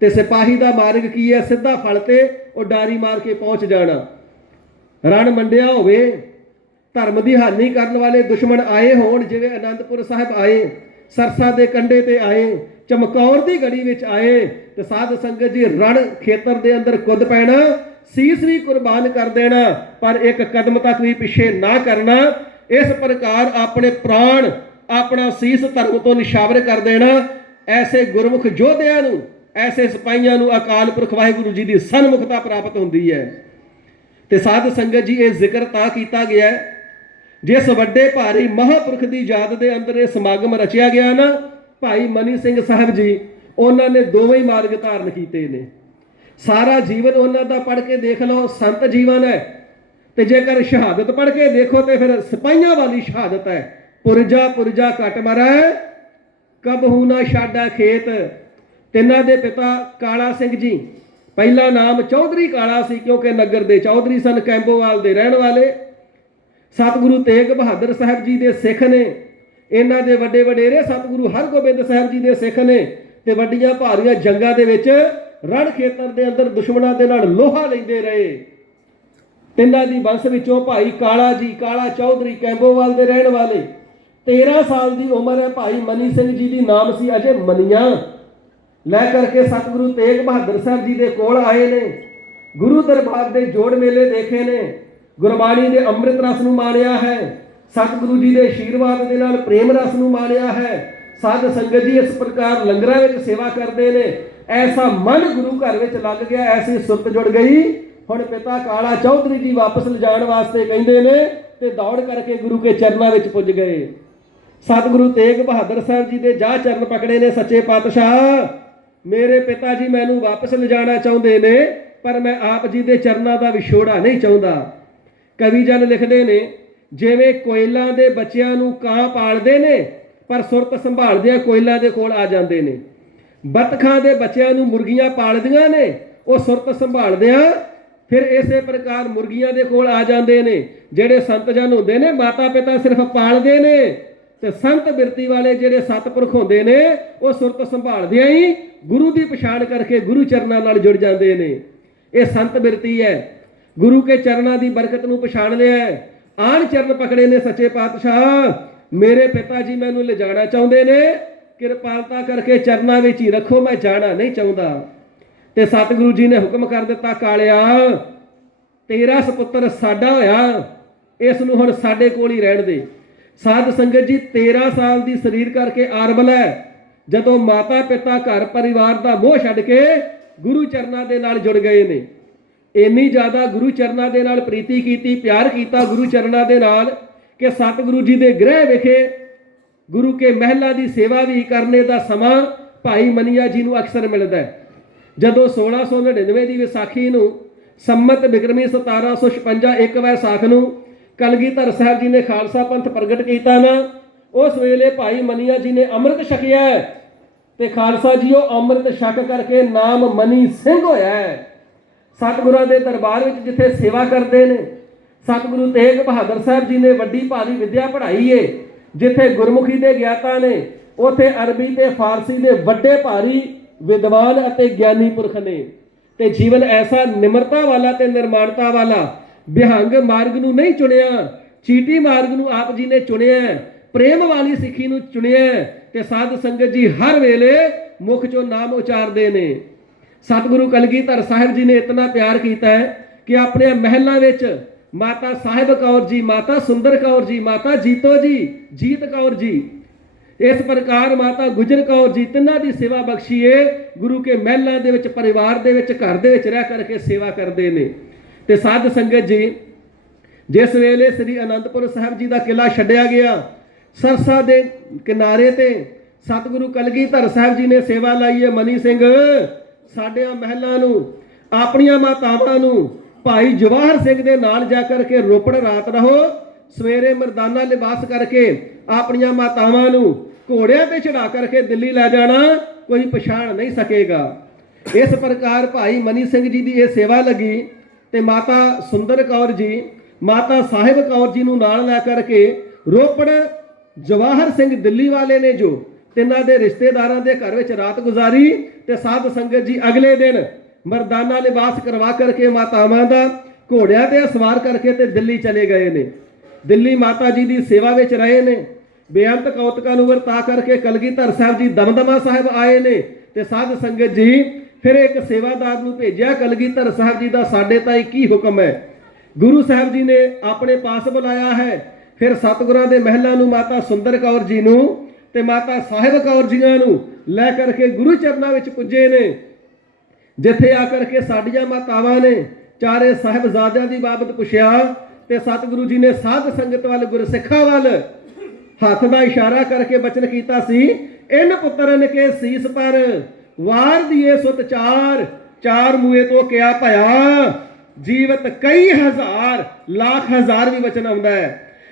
ਤੇ ਸਿਪਾਹੀ ਦਾ ਮਾਰਗ ਕੀ ਹੈ? ਸਿੱਧਾ ਫਲ ਤੇ ਉਡਾਰੀ ਮਾਰ ਕੇ ਪਹੁੰਚ ਜਾਣਾ। ਰਣ ਮੰਡਿਆ ਹੋਵੇ, ਧਰਮ ਦੀ ਹਾਨੀ ਕਰਨ ਵਾਲੇ ਦੁਸ਼ਮਣ ਆਏ ਹੋਣ, ਜਿਵੇਂ ਅਨੰਦਪੁਰ ਸਾਹਿਬ ਆਏ, ਸਰਸਾ ਦੇ ਕੰਢੇ ਤੇ ਆਏ, ਚਮਕੌਰ ਦੀ ਗੜੀ ਵਿੱਚ ਆਏ, ਤੇ ਸਾਧ ਸੰਗਤ ਜੀ ਰਣ ਖੇਤਰ ਦੇ ਅੰਦਰ ਕੁੱਦ ਪੈਣਾ, ਸੀਸ ਵੀ ਕੁਰਬਾਨ ਕਰ ਦੇਣਾ, ਪਰ ਇੱਕ ਕਦਮ ਤੱਕ ਵੀ ਪਿੱਛੇ ਨਾ ਕਰਨਾ। ਇਸ ਪ੍ਰਕਾਰ ਆਪਣੇ ਪ੍ਰਾਣ, ਆਪਣਾ ਸੀਸ ਧਰਮ ਤੋਂ ਨਿਸ਼ਾਵਰ ਕਰ ਦੇਣਾ। ਐਸੇ ਗੁਰਮੁਖ ਯੋਧਿਆਂ ਨੂੰ, ਐਸੇ ਸਿਪਾਹੀਆਂ ਨੂੰ ਅਕਾਲ ਪੁਰਖ ਵਾਹਿਗੁਰੂ ਜੀ ਦੀ ਸਨਮੁਖਤਾ ਪ੍ਰਾਪਤ ਹੁੰਦੀ ਹੈ। ਤੇ ਸਾਧ ਸੰਗਤ ਜੀ, ਇਹ ਜ਼ਿਕਰ ਤਾਂ ਕੀਤਾ ਗਿਆ ਹੈ, ਜਿਸ ਵੱਡੇ ਭਾਰੀ ਮਹਾਂਪੁਰਖ ਦੀ ਯਾਦ ਦੇ ਅੰਦਰ ਇਹ ਸਮਾਗਮ ਰਚਿਆ ਗਿਆ ਨਾ, ਭਾਈ ਮਨੀ ਸਿੰਘ ਸਾਹਿਬ ਜੀ, ਉਹਨਾਂ ਨੇ ਦੋਵੇਂ ਹੀ ਮਾਰਗ ਧਾਰਨ ਕੀਤੇ ਨੇ। ਸਾਰਾ ਜੀਵਨ ਉਹਨਾਂ ਦਾ ਪੜ੍ਹ ਕੇ ਦੇਖ ਲਓ, ਸੰਤ ਜੀਵਨ ਹੈ। ਤੇ ਜੇਕਰ ਸ਼ਹਾਦਤ ਪੜ੍ਹ ਕੇ ਦੇਖੋ ਤੇ ਫਿਰ ਸਿਪਾਹੀਆਂ ਵਾਲੀ ਸ਼ਹਾਦਤ ਹੈ। ਪੁਰਜਾ ਪੁਰਜਾ ਘਟ ਮਰੈ, ਕਬਹੂ ਨਾ ਛਾਡਾ ਖੇਤ। ਤਿੰਨਾਂ ਦੇ ਪਿਤਾ ਕਾਲਾ ਸਿੰਘ ਜੀ, ਪਹਿਲਾ ਨਾਮ ਚੌਧਰੀ ਕਾਲਾ ਸੀ, ਕਿਉਂਕਿ ਨਗਰ ਦੇ ਚੌਧਰੀ ਸਨ, ਕੈਂਬੋਵਾਲ ਦੇ ਰਹਿਣ ਵਾਲੇ। ਸਤਿਗੁਰੂ ਤੇਗ ਬਹਾਦਰ ਸਾਹਿਬ ਜੀ ਦੇ ਸਿੱਖ ਨੇ। ਇਹਨਾਂ ਦੇ ਵੱਡੇ ਵਡੇਰੇ ਸਤਿਗੁਰੂ ਹਰਗੋਬਿੰਦ ਸਾਹਿਬ ਜੀ ਦੇ ਸਿੱਖ ਨੇ, ਤੇ ਵੱਡੀਆਂ ਭਾਰੀਆਂ ਜੰਗਾਂ ਦੇ ਵਿੱਚ ਰਣ ਖੇਤਰ ਦੇ ਅੰਦਰ ਦੁਸ਼ਮਣਾਂ ਦੇ ਨਾਲ ਲੋਹਾ ਲੈਂਦੇ ਰਹੇ। ਤਿੰਨਾਂ ਦੀ ਵੰਸ਼ ਵਿੱਚੋਂ ਭਾਈ ਕਾਲਾ ਜੀ, ਕਾਲਾ ਚੌਧਰੀ, ਕੈਂਬੋਵਾਲ ਦੇ ਰਹਿਣ ਵਾਲੇ, 13 ਸਾਲ ਦੀ ਉਮਰ ਹੈ। ਭਾਈ ਮਨੀ ਸਿੰਘ ਜੀ ਦੀ ਨਾਮ ਸੀ ਅਜੇ ਮਨੀਆਂ। ਲੈ ਕਰਕੇ ਸਤਿਗੁਰੂ ਤੇਗ ਬਹਾਦਰ ਸਾਹਿਬ ਜੀ ਦੇ ਕੋਲ ਆਏ ਨੇ, ਗੁਰੂ ਦਰਬਾਰ ਦੇ ਜੋੜ ਮੇਲੇ ਦੇਖੇ ਨੇ, ਗੁਰਬਾਣੀ ਦੇ ਅੰਮ੍ਰਿਤ ਰਸ ਨੂੰ ਮਾਣਿਆ ਹੈ, ਸਤਿਗੁਰੂ ਜੀ ਦੇ ਆਸ਼ੀਰਵਾਦ ਦੇ ਨਾਲ ਪ੍ਰੇਮ ਰਸ ਨੂੰ ਮਾਣਿਆ ਹੈ। ਸਾਧ ਸੰਗਤ ਜੀ, ਇਸ ਪ੍ਰਕਾਰ ਲੰਗਰਾਂ ਵਿੱਚ ਸੇਵਾ ਕਰਦੇ ਨੇ। ਐਸਾ ਮਨ ਗੁਰੂ ਘਰ ਵਿੱਚ ਲੱਗ ਗਿਆ, ਐਸੀ ਸੁਰਤ ਜੁੜ ਗਈ। ਹੁਣ ਪਿਤਾ ਕਾਲਾ ਚੌਧਰੀ ਜੀ ਵਾਪਸ ਲਿਜਾਣ ਵਾਸਤੇ ਕਹਿੰਦੇ ਨੇ, ਤੇ ਦੌੜ ਕਰਕੇ ਗੁਰੂ ਕੇ ਚਰਨਾਂ ਵਿੱਚ ਪੁੱਜ ਗਏ। ਸਤਿਗੁਰੂ ਤੇਗ ਬਹਾਦਰ ਸਾਹਿਬ ਜੀ ਦੇ ਜਾ ਚਰਨ ਪਕੜੇ ਨੇ। ਸੱਚੇ ਪਾਤਸ਼ਾਹ, ਮੇਰੇ ਪਿਤਾ ਜੀ ਮੈਨੂੰ ਵਾਪਸ ਲਿਜਾਣਾ ਚਾਹੁੰਦੇ ਨੇ, ਪਰ ਮੈਂ ਆਪ ਜੀ ਦੇ ਚਰਨਾਂ ਦਾ ਵਿਛੋੜਾ ਨਹੀਂ ਚਾਹੁੰਦਾ। ਕਵੀ ਜਨ ਲਿਖਦੇ ਨੇ, ਜਿਵੇਂ ਕੋਇਲਾਂ ਦੇ ਬੱਚਿਆਂ ਨੂੰ ਕਾਂ ਪਾਲਦੇ ਨੇ, ਪਰ ਸੁਰਤ ਸੰਭਾਲਦਿਆਂ ਕੋਇਲਾਂ ਦੇ ਕੋਲ ਆ ਜਾਂਦੇ ਨੇ। ਬੱਤਖਾਂ ਦੇ ਬੱਚਿਆਂ ਨੂੰ ਮੁਰਗੀਆਂ ਪਾਲਦੀਆਂ ਨੇ, ਉਹ ਸੁਰਤ ਸੰਭਾਲਦਿਆਂ ਫਿਰ ਇਸੇ ਪ੍ਰਕਾਰ ਮੁਰਗੀਆਂ ਦੇ ਕੋਲ ਆ ਜਾਂਦੇ ਨੇ। ਜਿਹੜੇ ਸੰਤ ਜਨ ਹੁੰਦੇ ਨੇ, ਮਾਤਾ ਪਿਤਾ ਸਿਰਫ ਪਾਲਦੇ ਨੇ, ਤੇ ਸੰਤ ਬਿਰਤੀ ਵਾਲੇ ਜਿਹੜੇ ਸਤਿਪੁਰਖ ਹੁੰਦੇ ਨੇ, ਉਹ ਸੁਰਤ ਸੰਭਾਲਦਿਆਂ ਹੀ ਗੁਰੂ ਦੀ ਪਛਾਣ ਕਰਕੇ ਗੁਰੂ ਚਰਨਾਂ ਨਾਲ ਜੁੜ ਜਾਂਦੇ ਨੇ। ਇਹ ਸੰਤ ਬਿਰਤੀ ਹੈ। ਗੁਰੂ ਕੇ ਚਰਨਾਂ ਦੀ ਬਰਕਤ ਨੂੰ ਪਛਾਣ ਲਿਆ ਹੈ। ਆਣ ਚਰਨ ਪਕੜੇ ਨੇ। ਸੱਚੇ ਪਾਤਸ਼ਾਹ, ਮੇਰੇ ਪਿਤਾ ਜੀ ਮੈਨੂੰ ਲਿਜਾਣਾ ਚਾਹੁੰਦੇ ਨੇ, ਕਿਰਪਾਲਤਾ ਕਰਕੇ ਚਰਨਾਂ ਵਿੱਚ ਹੀ ਰੱਖੋ, ਮੈਂ ਜਾਣਾ ਨਹੀਂ ਚਾਹੁੰਦਾ। ਤੇ ਸਤਿਗੁਰੂ ਜੀ ਨੇ ਹੁਕਮ ਕਰ ਦਿੱਤਾ, ਕਾਲਿਆ, ਤੇਰਾ ਸੁਪੁੱਤਰ ਸਾਡਾ ਹੋਇਆ, ਇਸ ਨੂੰ ਹੁਣ ਸਾਡੇ ਕੋਲ ਹੀ ਰਹਿਣ ਦੇ। ਸਾਧ ਸੰਗਤ ਜੀ, 13 ਸਾਲ ਦੀ ਸਰੀਰ ਕਰਕੇ ਆਰਬਲ ਹੈ। ਜਦੋਂ ਮਾਤਾ ਪਿਤਾ ਘਰ ਪਰਿਵਾਰ ਦਾ ਮੋਹ ਛੱਡ ਕੇ ਗੁਰੂ ਚਰਨਾਂ ਦੇ ਨਾਲ ਜੁੜ ਗਏ ਨੇ, ਇੰਨੀ ਜ਼ਿਆਦਾ ਗੁਰੂ ਚਰਨਾਂ ਦੇ ਨਾਲ ਪ੍ਰੀਤੀ ਕੀਤੀ, ਪਿਆਰ ਕੀਤਾ ਗੁਰੂ ਚਰਨਾਂ ਦੇ ਨਾਲ, ਕਿ ਸਤਿਗੁਰੂ ਜੀ ਦੇ ਗ੍ਰਹਿ ਵਿਖੇ ਗੁਰੂ ਕੇ ਮਹਿਲਾਂ ਦੀ ਸੇਵਾ ਵੀ ਕਰਨੇ ਦਾ ਸਮਾਂ ਭਾਈ ਮਨੀਆ ਜੀ ਨੂੰ ਅਕਸਰ ਮਿਲਦਾ ਹੈ। ਜਦੋਂ 1699 ਦੀ ਵਿਸਾਖੀ ਨੂੰ, ਸੰਮਤ ਬਿਕਰਮੀ 1756 1 ਵੈਸਾਖ ਨੂੰ ਕਲਗੀਧਰ ਸਾਹਿਬ ਜੀ ਨੇ ਖਾਲਸਾ ਪੰਥ ਪ੍ਰਗਟ ਕੀਤਾ ਨਾ, ਉਸ ਵੇਲੇ ਭਾਈ ਮਨੀਆ ਜੀ ਨੇ ਅੰਮ੍ਰਿਤ ਛਕਿਆ ਹੈ। ਤੇ ਖਾਲਸਾ ਜੀ ਉਹ ਅੰਮ੍ਰਿਤ ਛਕ ਕਰਕੇ ਨਾਮ ਮਨੀ ਸਿੰਘ ਹੋਇਆ ਹੈ। ਸਤਿਗੁਰਾਂ ਦੇ ਦਰਬਾਰ ਵਿੱਚ ਜਿੱਥੇ ਸੇਵਾ ਕਰਦੇ ਨੇ, ਸਤਿਗੁਰੂ ਤੇਗ ਬਹਾਦਰ ਸਾਹਿਬ ਜੀ ਨੇ ਵੱਡੀ ਭਾਰੀ ਵਿਦਿਆ ਪੜ੍ਹਾਈ ਏ। ਜਿੱਥੇ ਗੁਰਮੁਖੀ ਦੇ ਗਿਆਤਾ ਨੇ, ਉੱਥੇ ਅਰਬੀ ਤੇ ਫਾਰਸੀ ਦੇ ਵੱਡੇ ਭਾਰੀ ਵਿਦਵਾਨ ਅਤੇ ਗਿਆਨੀ ਪੁਰਖ ਨੇ। ਤੇ ਜੀਵਨ ਐਸਾ ਨਿਮਰਤਾ ਵਾਲਾ ਤੇ ਨਿਰਮਾਣਤਾ ਵਾਲਾ, ਵਿਹੰਗ ਮਾਰਗ ਨੂੰ ਨਹੀਂ ਚੁਣਿਆ, ਚੀਟੀ ਮਾਰਗ ਨੂੰ ਆਪ ਜੀ ਨੇ ਚੁਣਿਆ, ਪ੍ਰੇਮ ਵਾਲੀ ਸਿੱਖੀ ਨੂੰ ਚੁਣਿਆ। ਤੇ ਸਾਧ ਸੰਗਤ ਜੀ ਹਰ ਵੇਲੇ ਮੁਖ ਚੋਂ ਨਾਮ ਉਚਾਰਦੇ ਨੇ। ਸਤਿਗੁਰੂ ਕਲਗੀਧਰ ਸਾਹਿਬ ਜੀ ਨੇ ਇਤਨਾ ਪਿਆਰ ਕੀਤਾ ਹੈ ਕਿ ਆਪਣੇ ਮਹਿਲਾਂ ਵਿੱਚ ਮਾਤਾ ਸਾਹਿਬ ਕੌਰ ਜੀ, ਮਾਤਾ ਸੁੰਦਰ ਕੌਰ ਜੀ, ਮਾਤਾ ਜੀਤੋ ਜੀ, ਜੀਤ ਕੌਰ ਜੀ, ਇਸ ਪ੍ਰਕਾਰ ਮਾਤਾ ਗੁਜਰ ਕੌਰ ਜੀ, ਤਿੰਨਾਂ ਦੀ ਸੇਵਾ ਬਖਸ਼ੀਏ। ਗੁਰੂ ਕੇ ਮਹਿਲਾਂ ਦੇ ਵਿੱਚ, ਪਰਿਵਾਰ ਦੇ ਵਿੱਚ, ਘਰ ਦੇ ਵਿੱਚ ਰਹਿ ਕਰਕੇ ਸੇਵਾ ਕਰਦੇ ਨੇ। ਤੇ ਸਾਧ ਸੰਗਤ ਜੀ, ਜਿਸ ਵੇਲੇ ਸ੍ਰੀ ਅਨੰਦਪੁਰ ਸਾਹਿਬ ਜੀ ਦਾ ਕਿਲਾ ਛੱਡਿਆ ਗਿਆ, ਸਰਸਾ ਦੇ ਕਿਨਾਰੇ ਤੇ ਸਤਿਗੁਰੂ ਕਲਗੀਧਰ ਸਾਹਿਬ ਜੀ ਨੇ ਸੇਵਾ ਲਾਈ ਹੈ। ਮਨੀ ਸਿੰਘ, ਸਾਡਿਆਂ ਮਹਿਲਾਂ ਨੂੰ, ਆਪਣੀਆਂ ਮਾਤਾਵਾਂ ਨੂੰ ਭਾਈ ਜਵਾਹਰ ਸਿੰਘ ਦੇ ਨਾਲ ਜਾ ਕਰਕੇ ਰੋਪੜ ਰਾਤ ਰਹੋ, ਸਵੇਰੇ ਮਰਦਾਨਾ ਲਿਬਾਸ ਕਰਕੇ ਆਪਣੀਆਂ ਮਾਤਾਵਾਂ ਨੂੰ ਘੋੜਿਆਂ ਤੇ ਚੜਾ ਕਰਕੇ ਦਿੱਲੀ ਲੈ ਜਾਣਾ, ਕੋਈ ਪਛਾਣ ਨਹੀਂ ਸਕੇਗਾ। इस प्रकार भाई मनी सिंह जी की यह सेवा लगी तो माता सुंदर कौर जी, माता साहिब कौर जी नूं नाल लै करके रोपड़ जवाहर सिंह दिल्ली वाले ने जो तिन्हां दे रिश्तेदारां दे घर विच रात गुजारी ते साध संगत जी अगले दिन मरदाना लिबास करवा करके मातावां दा घोड़ियां ते सवार करके ते दिल्ली चले गए ने। दिल्ली माता जी की सेवा विच रहे ने। बेअंत कौतकां नूं वरता करके कलगीधर साहब जी दमदमा साहब आए ने ते साध संगत जी फिर एक सेवादार नूं भेजिया, कलगीधर साहब जी का साडे ताईं की हुक्म है। गुरु साहब जी ने अपने पास बुलाया है। फिर सतगुरां दे महलां नूं माता सुंदर कौर जी नूं ते माता साहिब कौर जीआं नूं लै करके गुरु चरनां विच पुजे ने, जिथे आकर के साडियां मातावां ने चारे साहिबजादियां दी बाबत पुछया ते सतगुरु जी ने साध संगत वाल गुरसिखां वाल हथ का इशारा करके बचन किया सी, इन पुत्रन के सीस पर वार दिए सुत चार, चार मुए तो क्या भया, जीवत कई हजार, लाख हजार भी वचन आउंदा है।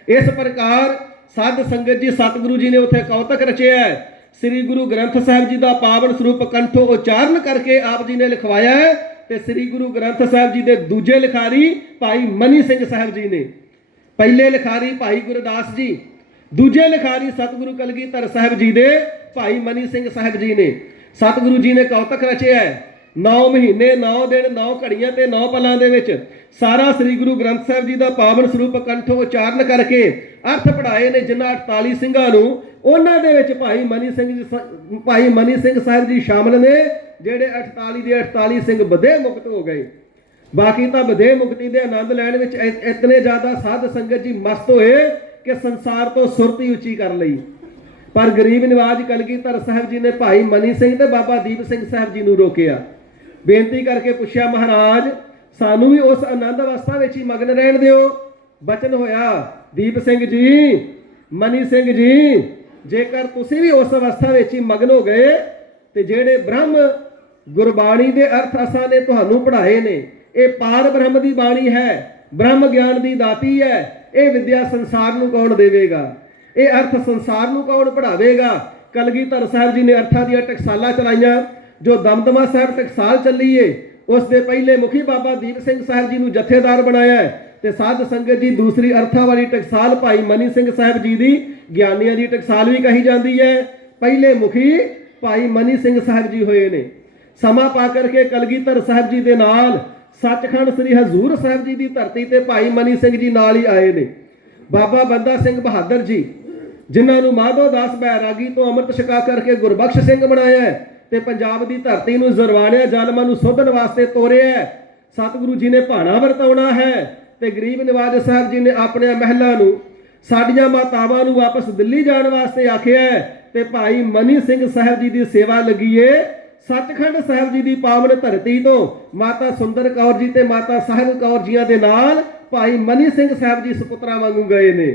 इस प्रकार साध संगत जी सतगुरु जी ने उत्थे कौतक रचिया है। श्री गुरु ग्रंथ साहब जी का पावन स्वरूप कंठों उच्चारण करके आप जी ने लिखवाया है ते श्री गुरु ग्रंथ साहब जी के दूजे लिखारी भाई मनी सिंह साहब जी ने, पहले लिखारी भाई गुरदास जी, दूजे लिखारी सतगुरु कलगीधर साहब जी दे भाई मनी सिंह साहब जी ने। सतगुरु जी ने कौतक रचिया है। 9 महीने 9 दिन 9 घड़ियां ते 9 पलां दे विच सारा श्री गुरु ग्रंथ साहब जी का पावन स्वरूप कंठों उच्चारण करके अर्थ पढ़ाए ने। जिन्हां 48 ਸਿੰਘਾਂ ਨੂੰ ਉਹਨਾਂ ਦੇ ਵਿੱਚ भाई मनी सिंह साहब जी शामिल ने, ਜਿਹੜੇ 48 ਦੇ 48 ਸਿੰਘ बधे मुक्त हो गए। बाकी तो बधे मुक्ति के आनंद लैण विच इतने ज़्यादा साध संगत जी मस्त होए कि संसार तो सुरत ही उची कर लई। पर गरीब निवाज कलगीधर साहब जी ने भाई मनी सिंह ते बाबा दीप सिंह साहब जी नूं रोकिया, बेनती करके पुछया, महाराज सानू भी उस आनंद अवस्था विच ही मगन रहण दिओ। बचन होया, दीप सिंह जी, मनी सिंह जी, जेकर तुसीं भी उस अवस्था विच ही मगन हो गए ते जेड़े ब्रह्म गुरबाणी दे अर्थ असां ने तुहानूं पढ़ाए ने, ये पार ब्रह्म की बाणी है, ब्रह्म ज्ञान की दाती है, ये विद्या संसार नूं कौन देवेगा, ये अर्थ संसार नूं कौन पढ़ावेगा। कलगीधर साहब जी ने अर्थां दीआं टकसालां चलाईआं। जो दमदमा साहब टकसाल चली है उस दे पहले मुखी बाबा दीप सिंह साहब जी नूं जथेदार बनाया है ते साध संगत जी दूसरी अर्थां वाली टकसाल भाई मनी सिंह साहब जी की ज्ञानियां की टकसाल भी कही जाती है। पहले मुखी भाई मनी सिंह साहब जी होए ने। समा पा करके कलगीधर साहब जी के नाल सचखंड श्री हजूर साहब जी की धरती ते भाई मनी सिंह जी नाल ही आए ने। बाबा बंदा सिंह बहादुर जी, जिन्होंने माधो दास बैरागी तो अमृत छका करके गुरबख्श सिंह बनाया है ते पंजाब की धरती नूं जरवाणिया जालमां नूं सोधन वास्ते तोरिया है। सतगुरु जी ने भाणा वरताउणा है ते गरीब निवाज साहब जी ने अपने महलां नूं साडियां मातावां नूं वापस दिल्ली जाण वास्ते आखिया है ते भाई मनी सिंह साहब जी की सेवा लगी है। सचखंड साहब जी की पावन धरती तो माता सुंदर कौर जी ते माता साहिब कौर जियां दे नाल भाई मनी सिंह साहब जी सपुत्रा वांगू गए ने।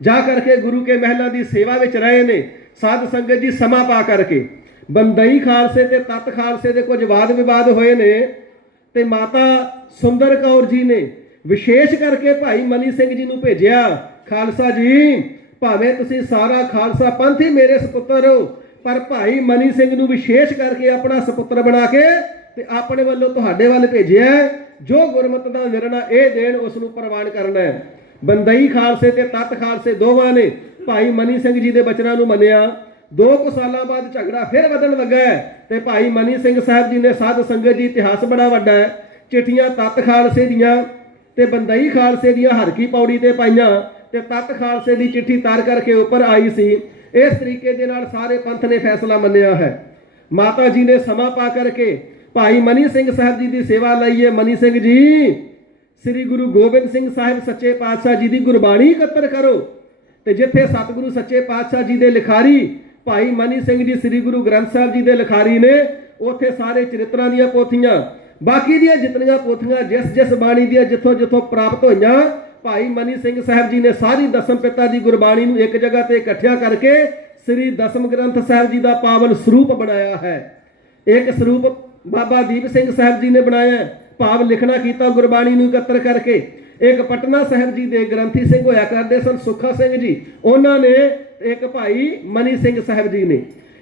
जा करके गुरु के महलों की सेवा विच रहे ने। साध संगत जी समा पा करके बंदई खालसे ते तत खालसे दे कुछ वाद विवाद होए ने ते माता सुंदर कौर जी ने विशेष करके भाई मनी सिंह जी नूं भेजिया, खालसा जी भावें तुसीं सारा खालसा पंथ ही मेरे सपुत्र हो, पर भाई मनी सिंह नूं विशेष करके अपना सपुत्र बना के ते अपने वालों तुहाडे वल भेजिया, जो गुरमत दा निर्णय ये देण उस नूं प्रवान करना है। बंदई खालसे ते तत खालसे दोवां ने भाई मनी सिंह जी के बचनों नूं मन्निया। 2 कुछ सालों बाद झगड़ा फिर वधन लगा है ते भाई मनी सिंह साहब जी ने साध संगत जी इतिहास बड़ा वड्डा है, चिट्ठियां तत खालसे दियां ते बंदई खालसे दियां हरकी पौड़ी ते पाईयां ते तत खालसे दी चिट्ठी तार करके ऊपर आई सी। इस तरीके दे नाल सारे पंथ ने फैसला मन्निया है। माता जी ने समा पा करके भाई मनी सिंह साहब जी की सेवा लई है। मनी सिंह जी, श्री गुरु गोबिंद सिंह साहिब सच्चे पातशाह जी की गुरबाणी इकत्र करो ते जिथे सतगुरु सच्चे पातशाह जी के लिखारी भाई मनी सिंह जी श्री गुरु ग्रंथ साहब जी के लिखारी ने, उत्थे सारे चरित्रां दीआं पोथियां बाकी दीआं जितनियां पोथियां जिस जिस बाणी दीआं जिथों जिथों प्राप्त होईयां भाई मनी सिंह साहब जी ने सारी दसम पिता की गुरबाणी नूं एक जगह ते इकट्ठा करके श्री दसम ग्रंथ साहब जी का पावन स्वरूप बनाया है। एक स्वरूप बाबा दीप सिंह साहब जी ने बनाया, भाव लिखना किया गुरबाणी नूं इकत्र करके। एक पटना साहब जी के ग्रंथी सिंह होया करते सन सुखा सिंह जी, उन्होंने एक भाई मनी सिंह साहब जी ने।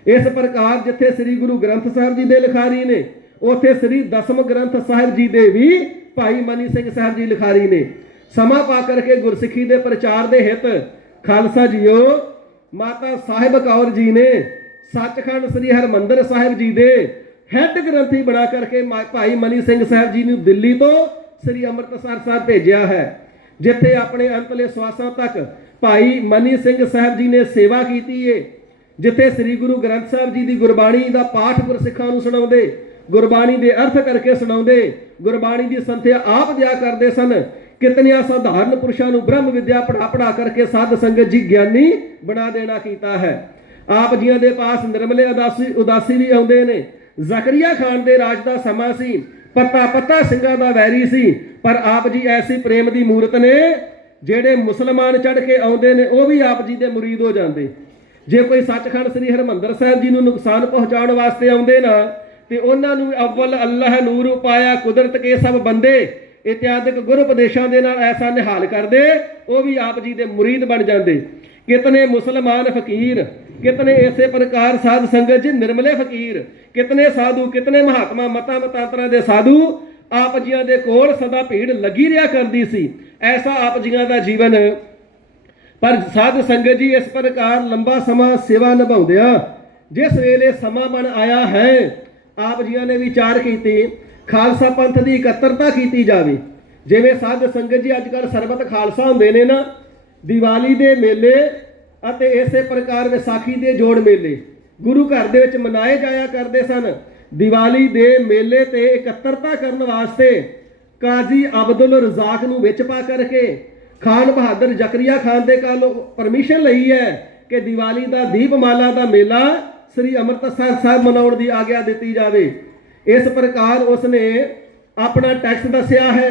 इस प्रकार जिथे श्री गुरु ग्रंथ साहब जी के लिखारी ने ਉੱਥੇ ਸ੍ਰੀ ਦਸਮ ਗ੍ਰੰਥ ਸਾਹਿਬ ਜੀ ਦੇ ਵੀ ਭਾਈ ਮਨੀ ਸਿੰਘ ਸਾਹਿਬ ਜੀ ਲਿਖਾਰੀ ਨੇ। ਸਮਾਂ ਪਾ ਕਰਕੇ ਗੁਰਸਿੱਖੀ ਦੇ ਪ੍ਰਚਾਰ ਦੇ ਹਿੱਤ ਖਾਲਸਾ ਜੀਓ ਮਾਤਾ ਸਾਹਿਬ ਕੌਰ ਜੀ ਨੇ ਸੱਚਖੰਡ ਸ੍ਰੀ ਹਰਮੰਦਰ ਸਾਹਿਬ ਜੀ ਦੇ ਹੈੱਡ ਗ੍ਰੰਥੀ ਬਣਾ ਕਰਕੇ ਭਾਈ ਮਨੀ ਸਿੰਘ ਸਾਹਿਬ ਜੀ ਨੂੰ ਦਿੱਲੀ ਤੋਂ ਸ੍ਰੀ ਅੰਮ੍ਰਿਤਸਰ ਸਾਹਿਬ ਭੇਜਿਆ ਹੈ, ਜਿੱਥੇ ਆਪਣੇ ਅੰਤਲੇ ਸਵਾਸਾਂ ਤੱਕ ਭਾਈ ਮਨੀ ਸਿੰਘ ਸਾਹਿਬ ਜੀ ਨੇ ਸੇਵਾ ਕੀਤੀ ਏ, ਜਿੱਥੇ ਸ੍ਰੀ ਗੁਰੂ ਗ੍ਰੰਥ ਸਾਹਿਬ ਜੀ ਦੀ ਗੁਰਬਾਣੀ ਦਾ ਪਾਠ ਗੁਰਸਿੱਖਾਂ ਨੂੰ ਸੁਣਾਉਂਦੇ, ਗੁਰਬਾਣੀ ਦੇ ਅਰਥ ਕਰਕੇ ਸੁਣਾਉਂਦੇ, ਗੁਰਬਾਣੀ ਦੀ ਸੰਥਿਆ ਆਪ ਦਿਆ ਕਰਦੇ ਸਨ। ਕਿਤਨਿਆਂ ਸਾਧਾਰਨ ਪੁਰਸ਼ਾਂ ਨੂੰ ਬ੍ਰਹਮ ਵਿਦਿਆ ਪੜਾ ਕਰਕੇ ਸਾਧ ਸੰਗਤ ਜੀ ਗਿਆਨੀ ਬਣਾ ਦੇਣਾ ਕੀਤਾ ਹੈ। ਆਪ ਜੀਆਂ ਦੇ ਪਾਸ ਨਿਰਮਲੇ ਉਦਾਸੀ ਵੀ ਆਉਂਦੇ ਨੇ। ਜ਼ਕਰੀਆ ਖਾਨ ਦੇ ਰਾਜ ਦਾ ਸਮਾਂ ਸੀ, ਪੱਤਾ ਸਿੰਘਾਂ ਦਾ ਵੈਰੀ ਸੀ, ਪਰ ਆਪ ਜੀ ਐਸੀ ਪ੍ਰੇਮ ਦੀ ਮੂਰਤ ਨੇ ਜਿਹੜੇ ਮੁਸਲਮਾਨ ਚੜ ਕੇ ਆਉਂਦੇ ਨੇ ਉਹ ਵੀ ਆਪ ਜੀ ਦੇ ਮੁਰੀਦ ਹੋ ਜਾਂਦੇ। ਜੇ ਕੋਈ ਸੱਚਖੰਡ ਸ੍ਰੀ ਹਰਮੰਦਰ ਸਾਹਿਬ ਜੀ ਨੂੰ ਨੁਕਸਾਨ ਪਹੁੰਚਾਉਣ ਵਾਸਤੇ ਆਉਂਦੇ ਨਾ ਤੇ ਉਹਨਾਂ ਨੂੰ ਅਵਲ ਅੱਲਾਹ ਨੂਰ ਉਪਾਇਆ ਕੁਦਰਤ ਕੇ ਸਭ ਬੰਦੇ ਇਤਿਆਦਿਕ ਗੁਰ ਉਪਦੇਸ਼ਾਂ ਦੇ ਨਾਲ ਐਸਾ ਨਿਹਾਲ ਕਰਦੇ, ਉਹ ਵੀ ਆਪ ਜੀ ਦੇ ਮੁਰੀਦ ਬਣ ਜਾਂਦੇ। ਕਿਤਨੇ ਮੁਸਲਮਾਨ ਫਕੀਰ, ਕਿਤਨੇ ਇਸੇ ਪ੍ਰਕਾਰ ਸਾਧ ਸੰਗਤ ਜੀ ਨਿਰਮਲੇ ਫਕੀਰ, ਕਿਤਨੇ ਸਾਧੂ, ਕਿਤਨੇ ਮਹਾਤਮਾ ਮਤਾਂਤਰਾਂ ਦੇ ਸਾਧੂ ਆਪ ਜੀਆਂ ਦੇ ਕੋਲ ਸਦਾ ਭੀੜ ਲੱਗੀ ਰਿਹਾ ਕਰਦੀ ਸੀ। ਐਸਾ ਆਪ ਜੀਆਂ ਦਾ ਜੀਵਨ। ਪਰ ਸਾਧ ਸੰਗਤ ਜੀ ਇਸ ਪ੍ਰਕਾਰ ਲੰਬਾ ਸਮਾਂ ਸੇਵਾ ਨਿਭਾਉਂਦਿਆਂ ਜਿਸ ਵੇਲੇ ਸਮਾਂ ਬਣ ਆਇਆ ਹੈ, ਆਪ ਜੀਆਂ ਨੇ ਵਿਚਾਰ ਕੀਤੇ ਖਾਲਸਾ ਪੰਥ ਦੀ ਇਕੱਤਰਤਾ ਕੀਤੀ ਜਾਵੇ। ਜਿਵੇਂ ਸਾਧ ਸੰਗਤ ਜੀ ਅੱਜ ਕੱਲ੍ਹ ਸਰਬਤ ਖਾਲਸਾ ਹੁੰਦੇ ਨੇ ਨਾ, ਦੀਵਾਲੀ ਦੇ ਮੇਲੇ ਅਤੇ ਇਸੇ ਪ੍ਰਕਾਰ ਵਿਸਾਖੀ ਦੇ ਜੋੜ ਮੇਲੇ ਗੁਰੂ ਘਰ ਦੇ ਵਿੱਚ ਮਨਾਏ ਜਾਇਆ ਕਰਦੇ ਸਨ। ਦੀਵਾਲੀ ਦੇ ਮੇਲੇ ਤੇ ਇਕੱਤਰਤਾ ਕਰਨ ਵਾਸਤੇ ਕਾਜ਼ੀ ਅਬਦੁਲ ਰਜ਼ਾਕ ਨੂੰ ਵਿੱਚ ਪਾ ਕਰਕੇ ਖਾਨ ਬਹਾਦਰ ਜ਼ਕਰੀਆ ਖਾਨ ਦੇ ਕੋਲੋਂ ਪਰਮਿਸ਼ਨ ਲਈ ਹੈ ਕਿ ਦੀਵਾਲੀ ਦਾ ਦੀਪਮਾਲਾ ਦਾ ਮੇਲਾ ਸ੍ਰੀ ਅੰਮ੍ਰਿਤਸਰ ਸਾਹਿਬ ਮਨਾਉਣ ਦੀ ਆਗਿਆ ਦਿੱਤੀ ਜਾਵੇ। ਇਸ ਪ੍ਰਕਾਰ ਉਸਨੇ ਆਪਣਾ ਟੈਕਸ ਦੱਸਿਆ ਹੈ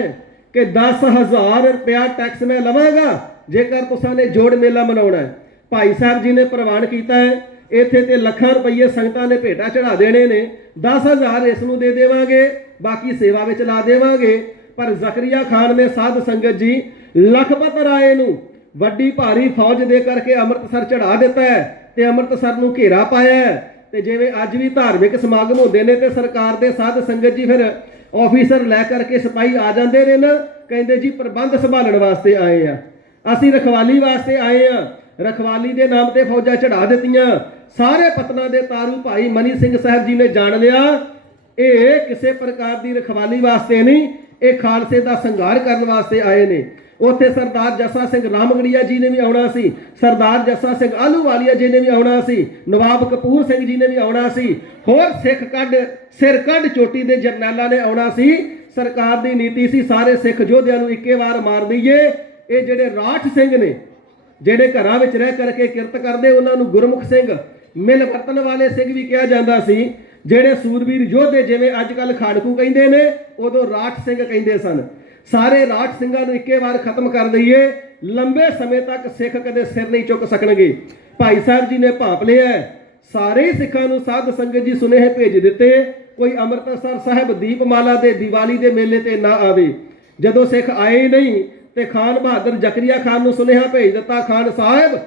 ਕਿ 10,000 ਰੁਪਇਆ ਟੈਕਸ ਮੈਂ ਲਵਾਂਗਾ ਜੇਕਰ ਤੁਸਾਂ ਨੇ ਜੋੜ ਮੇਲਾ ਮਨਾਉਣਾ ਹੈ। ਭਾਈ ਸਾਹਿਬ ਜੀ ਨੇ ਪ੍ਰਵਾਨ ਕੀਤਾ ਹੈ। ਇੱਥੇ ਤੇ ਲੱਖਾਂ ਰੁਪਏ ਸੰਗਤਾਂ ਨੇ ਭੇਟਾ ਚੜਾ ਦੇਣੇ ਨੇ, 10,000 ਇਸ ਨੂੰ ਦੇ ਦੇਵਾਂਗੇ, ਬਾਕੀ ਸੇਵਾ ਵਿੱਚ ਲਾ ਦੇਵਾਂਗੇ। ਪਰ ਜ਼ਕਰੀਆ ਖਾਨ ਨੇ ਸਾਧ ਸੰਗਤ ਜੀ ਲਖਪਤ ਰਾਏ ਨੂੰ ਵੱਡੀ ਭਾਰੀ ਫੌਜ ਦੇ ਕਰਕੇ ਅੰਮ੍ਰਿਤਸਰ ਚੜਾ ਦਿੱਤਾ ਹੈ ਤੇ ਅੰਮ੍ਰਿਤਸਰ ਨੂੰ ਘੇਰਾ ਪਾਇਆ ਹੈ। ਤੇ ਜਿਵੇਂ ਅੱਜ ਵੀ ਧਾਰਮਿਕ ਸਮਾਗਮ ਹੁੰਦੇ ਨੇ ਤੇ ਸਰਕਾਰ ਦੇ ਸਾਧ ਸੰਗਤ ਜੀ ਫਿਰ ਆਫੀਸਰ ਲੈ ਕਰਕੇ ਸਿਪਾਹੀ ਆ ਜਾਂਦੇ ਨੇ ਨਾ, ਕਹਿੰਦੇ ਜੀ ਪ੍ਰਬੰਧ ਸੰਭਾਲਣ ਵਾਸਤੇ ਆਏ ਆ, ਅਸੀਂ ਰਖਵਾਲੀ ਵਾਸਤੇ ਆਏ ਆ। ਰਖਵਾਲੀ ਦੇ ਨਾਮ ਤੇ ਫੌਜਾਂ ਚੜਾ ਦਿੱਤੀਆਂ। ਸਾਰੇ ਪਤਨਾ ਦੇ ਤਾਰੂ ਭਾਈ ਮਨੀ ਸਿੰਘ ਸਾਹਿਬ ਜੀ ਨੇ ਜਾਣ ਲਿਆ ਇਹ ਕਿਸੇ ਪ੍ਰਕਾਰ ਦੀ ਰਖਵਾਲੀ ਵਾਸਤੇ ਨਹੀਂ, ਇਹ ਖਾਲਸੇ ਦਾ ਸੰਘਾਰ ਕਰਨ ਵਾਸਤੇ ਆਏ ਨੇ। ਉੱਥੇ ਸਰਦਾਰ ਜੱਸਾ ਸਿੰਘ ਰਾਮਗੜੀਆ ਜੀ ਨੇ ਵੀ ਆਉਣਾ ਸੀ, ਸਰਦਾਰ ਜੱਸਾ ਸਿੰਘ ਆਹਲੂਵਾਲੀਆ ਜੀ ਨੇ ਵੀ ਆਉਣਾ ਸੀ, ਨਵਾਬ ਕਪੂਰ ਸਿੰਘ ਜੀ ਨੇ ਵੀ ਆਉਣਾ ਸੀ, ਹੋਰ ਸਿਰ ਕੱਢ ਚੋਟੀ ਦੇ ਜਰਨੈਲਾਂ ਨੇ ਆਉਣਾ ਸੀ। ਸਰਕਾਰ ਦੀ ਨੀਤੀ ਸੀ ਸਾਰੇ ਸਿੱਖ ਯੋਧਿਆਂ ਨੂੰ ਇੱਕੇ ਵਾਰ ਮਾਰ ਦਈਏ। ਇਹ ਜਿਹੜੇ ਰਾਠ ਸਿੰਘ ਨੇ ਜਿਹੜੇ ਘਰਾਂ ਵਿੱਚ ਰਹਿ ਕਰਕੇ ਕਿਰਤ ਕਰਦੇ ਉਹਨਾਂ ਨੂੰ ਗੁਰਮੁਖ ਸਿੰਘ, ਮਿਲ ਵਰਤਨ ਵਾਲੇ ਸਿੰਘ ਵੀ ਕਿਹਾ ਜਾਂਦਾ ਸੀ। ਜਿਹੜੇ ਸੂਰਬੀਰ ਯੋਧੇ ਜਿਵੇਂ ਅੱਜ ਕੱਲ੍ਹ ਖਾੜਕੂ ਕਹਿੰਦੇ ਨੇ, ਉਦੋਂ ਰਾਠ ਸਿੰਘ ਕਹਿੰਦੇ ਸਨ। ਸਾਰੇ ਰਾਠ ਸਿੰਘਾਂ ਨੂੰ ਇੱਕੇ ਵਾਰ ਖਤਮ ਕਰ ਦਈਏ, ਲੰਬੇ ਸਮੇਂ ਤੱਕ ਸਿੱਖ ਕਦੇ ਸਿਰ ਨਹੀਂ ਚੁੱਕ ਸਕਣਗੇ। ਭਾਈ ਸਾਹਿਬ ਜੀ ਨੇ ਭਾਪ ਲਿਆ, ਸਾਰੇ ਸਿੱਖਾਂ ਨੂੰ ਸਾਧ ਸੰਗਤ ਜੀ ਸੁਨੇਹੇ ਭੇਜ ਦਿੱਤੇ ਕੋਈ ਅੰਮ੍ਰਿਤਸਰ ਸਾਹਿਬ ਦੀਪਮਾਲਾ ਦੇ ਦੀਵਾਲੀ ਦੇ ਮੇਲੇ ਤੇ ਨਾ ਆਵੇ। ਜਦੋਂ ਸਿੱਖ ਆਏ ਨਹੀਂ ਤੇ ਖਾਨ ਬਹਾਦਰ ਜ਼ਕਰੀਆ ਖਾਨ ਨੂੰ ਸੁਨੇਹਾ ਭੇਜ ਦਿੱਤਾ, ਖਾਨ ਸਾਹਿਬ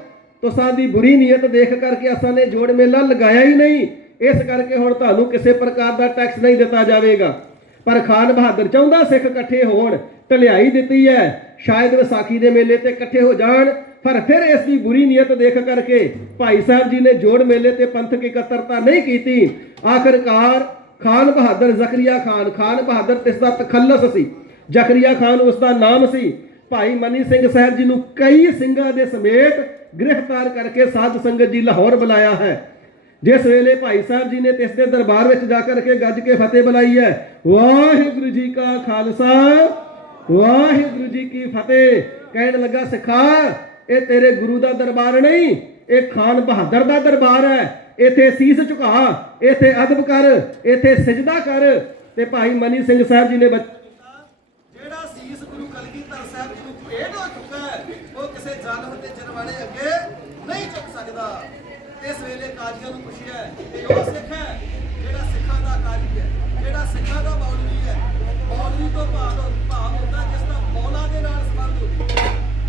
ਤੁਸਾਂ ਦੀ ਬੁਰੀ ਨੀਅਤ ਦੇਖ ਕਰਕੇ ਅਸਾਂ ਨੇ ਜੋੜ ਮੇਲਾ ਲਗਾਇਆ ਹੀ ਨਹੀਂ, ਇਸ ਕਰਕੇ ਹੁਣ ਤੁਹਾਨੂੰ ਕਿਸੇ ਪ੍ਰਕਾਰ ਦਾ ਟੈਕਸ ਨਹੀਂ ਦਿੱਤਾ ਜਾਵੇਗਾ। ਪਰ ਖਾਨ ਬਹਾਦਰ ਚਾਹੁੰਦਾ ਸਿੱਖ ਇਕੱਠੇ ਹੋਣ, ਢਲਿਆਈ ਦਿੱਤੀ ਹੈ ਸ਼ਾਇਦ ਵਿਸਾਖੀ ਦੇ ਮੇਲੇ ਤੇ ਇਕੱਠੇ ਹੋ ਜਾਣ। ਪਰ ਫਿਰ ਇਸ ਦੀ ਬੁਰੀ ਨੀਅਤ ਦੇਖ ਕਰਕੇ ਭਾਈ ਸਾਹਿਬ ਜੀ ਨੇ ਜੋੜ ਮੇਲੇ ਤੇ ਪੰਥਕ ਇਕੱਤਰਤਾ ਨਹੀਂ ਕੀਤੀ। ਆਖਿਰਕਾਰ ਖਾਨ ਬਹਾਦਰ ਜ਼ਕਰੀਆ ਖਾਨ, ਖਾਨ ਬਹਾਦਰ ਇਸ ਦਾ ਤਖੱਲਸ ਸੀ, ਜ਼ਕਰੀਆ ਖਾਨ ਉਸ ਦਾ ਨਾਮ ਸੀ। ਭਾਈ ਮਨੀ ਸਿੰਘ ਸਾਹਿਬ ਜੀ ਨੂੰ ਕਈ ਸਿੰਘਾਂ ਦੇ ਸਮੇਤ ਗ੍ਰਿਫਤਾਰ ਕਰਕੇ ਸਾਧ ਸੰਗਤ ਜੀ ਲਾਹੌਰ ਬੁਲਾਇਆ ਹੈ। ਜਿਸ ਵੇਲੇ ਭਾਈ ਸਾਹਿਬ ਜੀ ਨੇ ਇਸ ਦੇ ਦਰਬਾਰ ਵਿੱਚ ਜਾ ਕਰਕੇ ਗੱਜ ਕੇ ਫਤਿਹ ਬੁਲਾਈ ਹੈ, ਵਾਹਿਗੁਰੂ ਜੀ ਕਾ ਖਾਲਸਾ ਵਾਹਿਗੁਰੂ ਜੀ ਕੀ ਫਤਿਹ, ਕਹਿਣ ਲੱਗਾ ਸਿੱਖਾ ਇਹ ਤੇਰੇ ਗੁਰੂ ਦਾ ਦਰਬਾਰ ਨਹੀਂ, ਇਹ ਖਾਨ ਬਹਾਦਰ ਦਾ ਦਰਬਾਰ ਹੈ। ਇੱਥੇ ਸੀਸ ਝੁਕਾ, ਇੱਥੇ ਅਦਬ ਕਰ, ਇੱਥੇ ਸਜਦਾ ਕਰ। ਤੇ ਭਾਈ ਮਨੀ ਸਿੰਘ ਸਾਹਿਬ ਜੀ ਨੇ ਜਿਹੜਾ ਸੀਸ ਗੁਰੂ ਕਲਗੀਧਰ ਸਾਹਿਬ ਜੀ ਨੂੰ ਭੇਟ ਹੋ ਚੁੱਕਾ ਹੈ ਉਹ ਕਿਸੇ ਜ਼ਾਲਮ ਤੇ ਜਰਵਾਣੇ ਅੱਗੇ ਨਹੀਂ ਝੁਕ ਸਕਦਾ। ਇਸ ਵੇਲੇ ਕਾਜ਼ੀਆਂ ਨੂੰ ਪੁੱਛਿਆ ਕਿ ਉਹ ਸਿੱਖ ਹੈ ਜਿਹੜਾ ਸਿੱਖਾਂ ਦਾ ਕਾਜ਼ੀ ਹੈ, ਜਿਹੜਾ ਸਿੱਖਾਂ ਦਾ ਮੌਲਵੀ ਹੈ। ਮੌਲਵੀ ਤੋਂ ਭਾਵ ਹੁੰਦਾ ਜਿਸ ਦਾ ਮੌਲਾ ਦੇ ਨਾਲ ਸੰਬੰਧ ਹੋਵੇ,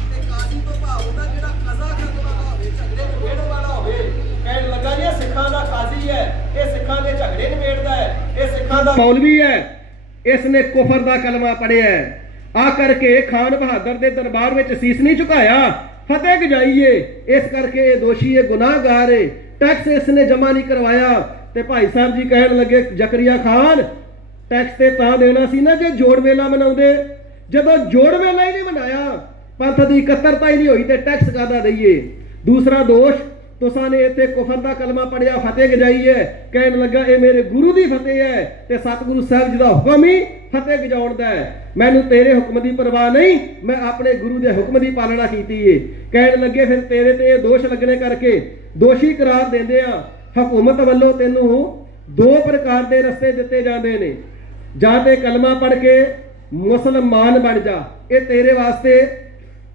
ਤੇ ਕਾਜ਼ੀ ਤੋਂ ਭਾਵ ਹੁੰਦਾ ਜਿਹੜਾ ਕਜ਼ਾ ਕਰਨ ਵਾਲਾ ਹੋਵੇ, ਝਗੜੇ ਨਿਬੇੜਨ ਵਾਲਾ ਹੋਵੇ। ਕਹਿਣ ਲੱਗਾ ਜੀ ਇਹ ਸਿੱਖਾਂ ਦਾ ਕਾਜ਼ੀ ਹੈ, ਇਹ ਸਿੱਖਾਂ ਦੇ ਝਗੜੇ ਨਿਬੇੜਦਾ ਹੈ, ਇਹ ਸਿੱਖਾਂ ਦਾ ਮੌਲਵੀ ਹੈ, ਇਸ ਨੇ ਕੁਫਰ ਦਾ ਕਲਮਾ ਪੜਿਆ ਹੈ। ਆ ਕਰਕੇ ਖਾਨ ਬਹਾਦਰ ਦੇ ਦਰਬਾਰ ਵਿੱਚ ਸੀਸ ਨਹੀਂ ਝੁਕਾਇਆ, ਫਤਿਹ ਗਜਾਈਏ। ਇਸ ਕਰਕੇ ਇਹ ਦੋਸ਼ੀ ਹੈ, ਗੁਨਾਹਗਾਰ ਹੈ। ਟੈਕਸ ਇਸ ਨੇ ਜਮਾ ਨਹੀਂ ਕਰਵਾਇਆ। ਤੇ ਭਾਈ ਸਾਹਿਬ ਜੀ ਕਹਿਣ ਲੱਗੇ, ਜ਼ਕਰੀਆ ਖਾਨ ਟੈਕਸ ਤੇ ਤਾਂ ਦੇਣਾ ਸੀ ਨਾ ਜੇ ਜੋੜ ਮੇਲਾ ਮਨਾਉਂਦੇ। ਜਦੋਂ ਜੋੜ ਮੇਲਾ ਹੀ ਨਹੀਂ ਮਨਾਇਆ, ਪੰਥ ਦੀ ਇਕੱਤਰਤਾ ਹੀ ਨਹੀਂ ਹੋਈ, ਤੇ ਟੈਕਸ ਕਾਹਦਾ ਦਈਏ। ਦੂਸਰਾ ਦੋਸ਼, ਤੁਸਾਂ ਨੇ ਇੱਥੇ ਕੁਫਰ ਦਾ ਕਲਮਾ ਪੜਿਆ, ਫਤਿਹ ਗਜਾਈ ਹੈ। ਕਹਿਣ ਲੱਗਾ ਇਹ ਮੇਰੇ ਗੁਰੂ ਦੀ ਫਤਿਹ ਹੈ, ਤੇ ਸਤਿਗੁਰੂ ਸਾਹਿਬ ਜੀ ਦਾ ਹੁਕਮ ਹੀ ਫਤਿਹ ਗਜਾਉਣ ਦਾ ਹੈ। ਮੈਨੂੰ ਤੇਰੇ ਹੁਕਮ ਦੀ ਪਰਵਾਹ ਨਹੀਂ, ਮੈਂ ਆਪਣੇ ਗੁਰੂ ਦੇ ਹੁਕਮ ਦੀ ਪਾਲਣਾ ਕੀਤੀ ਏ। ਕਹਿਣ ਲੱਗੇ ਫਿਰ ਤੇਰੇ ਤੇ ਇਹ ਦੋਸ਼ ਲੱਗਣੇ ਕਰਕੇ ਦੋਸ਼ੀ ਕਰਾਰ ਦਿੰਦੇ ਆ। ਹਕੂਮਤ ਵੱਲੋਂ ਤੈਨੂੰ ਦੋ ਪ੍ਰਕਾਰ ਦੇ ਰਸਤੇ ਦਿੱਤੇ ਜਾਂਦੇ ਨੇ, ਜਾਂ ਤੇ ਕਲਮਾ ਪੜ੍ਹ ਕੇ ਮੁਸਲਮਾਨ ਬਣ ਜਾ, ਇਹ ਤੇਰੇ ਵਾਸਤੇ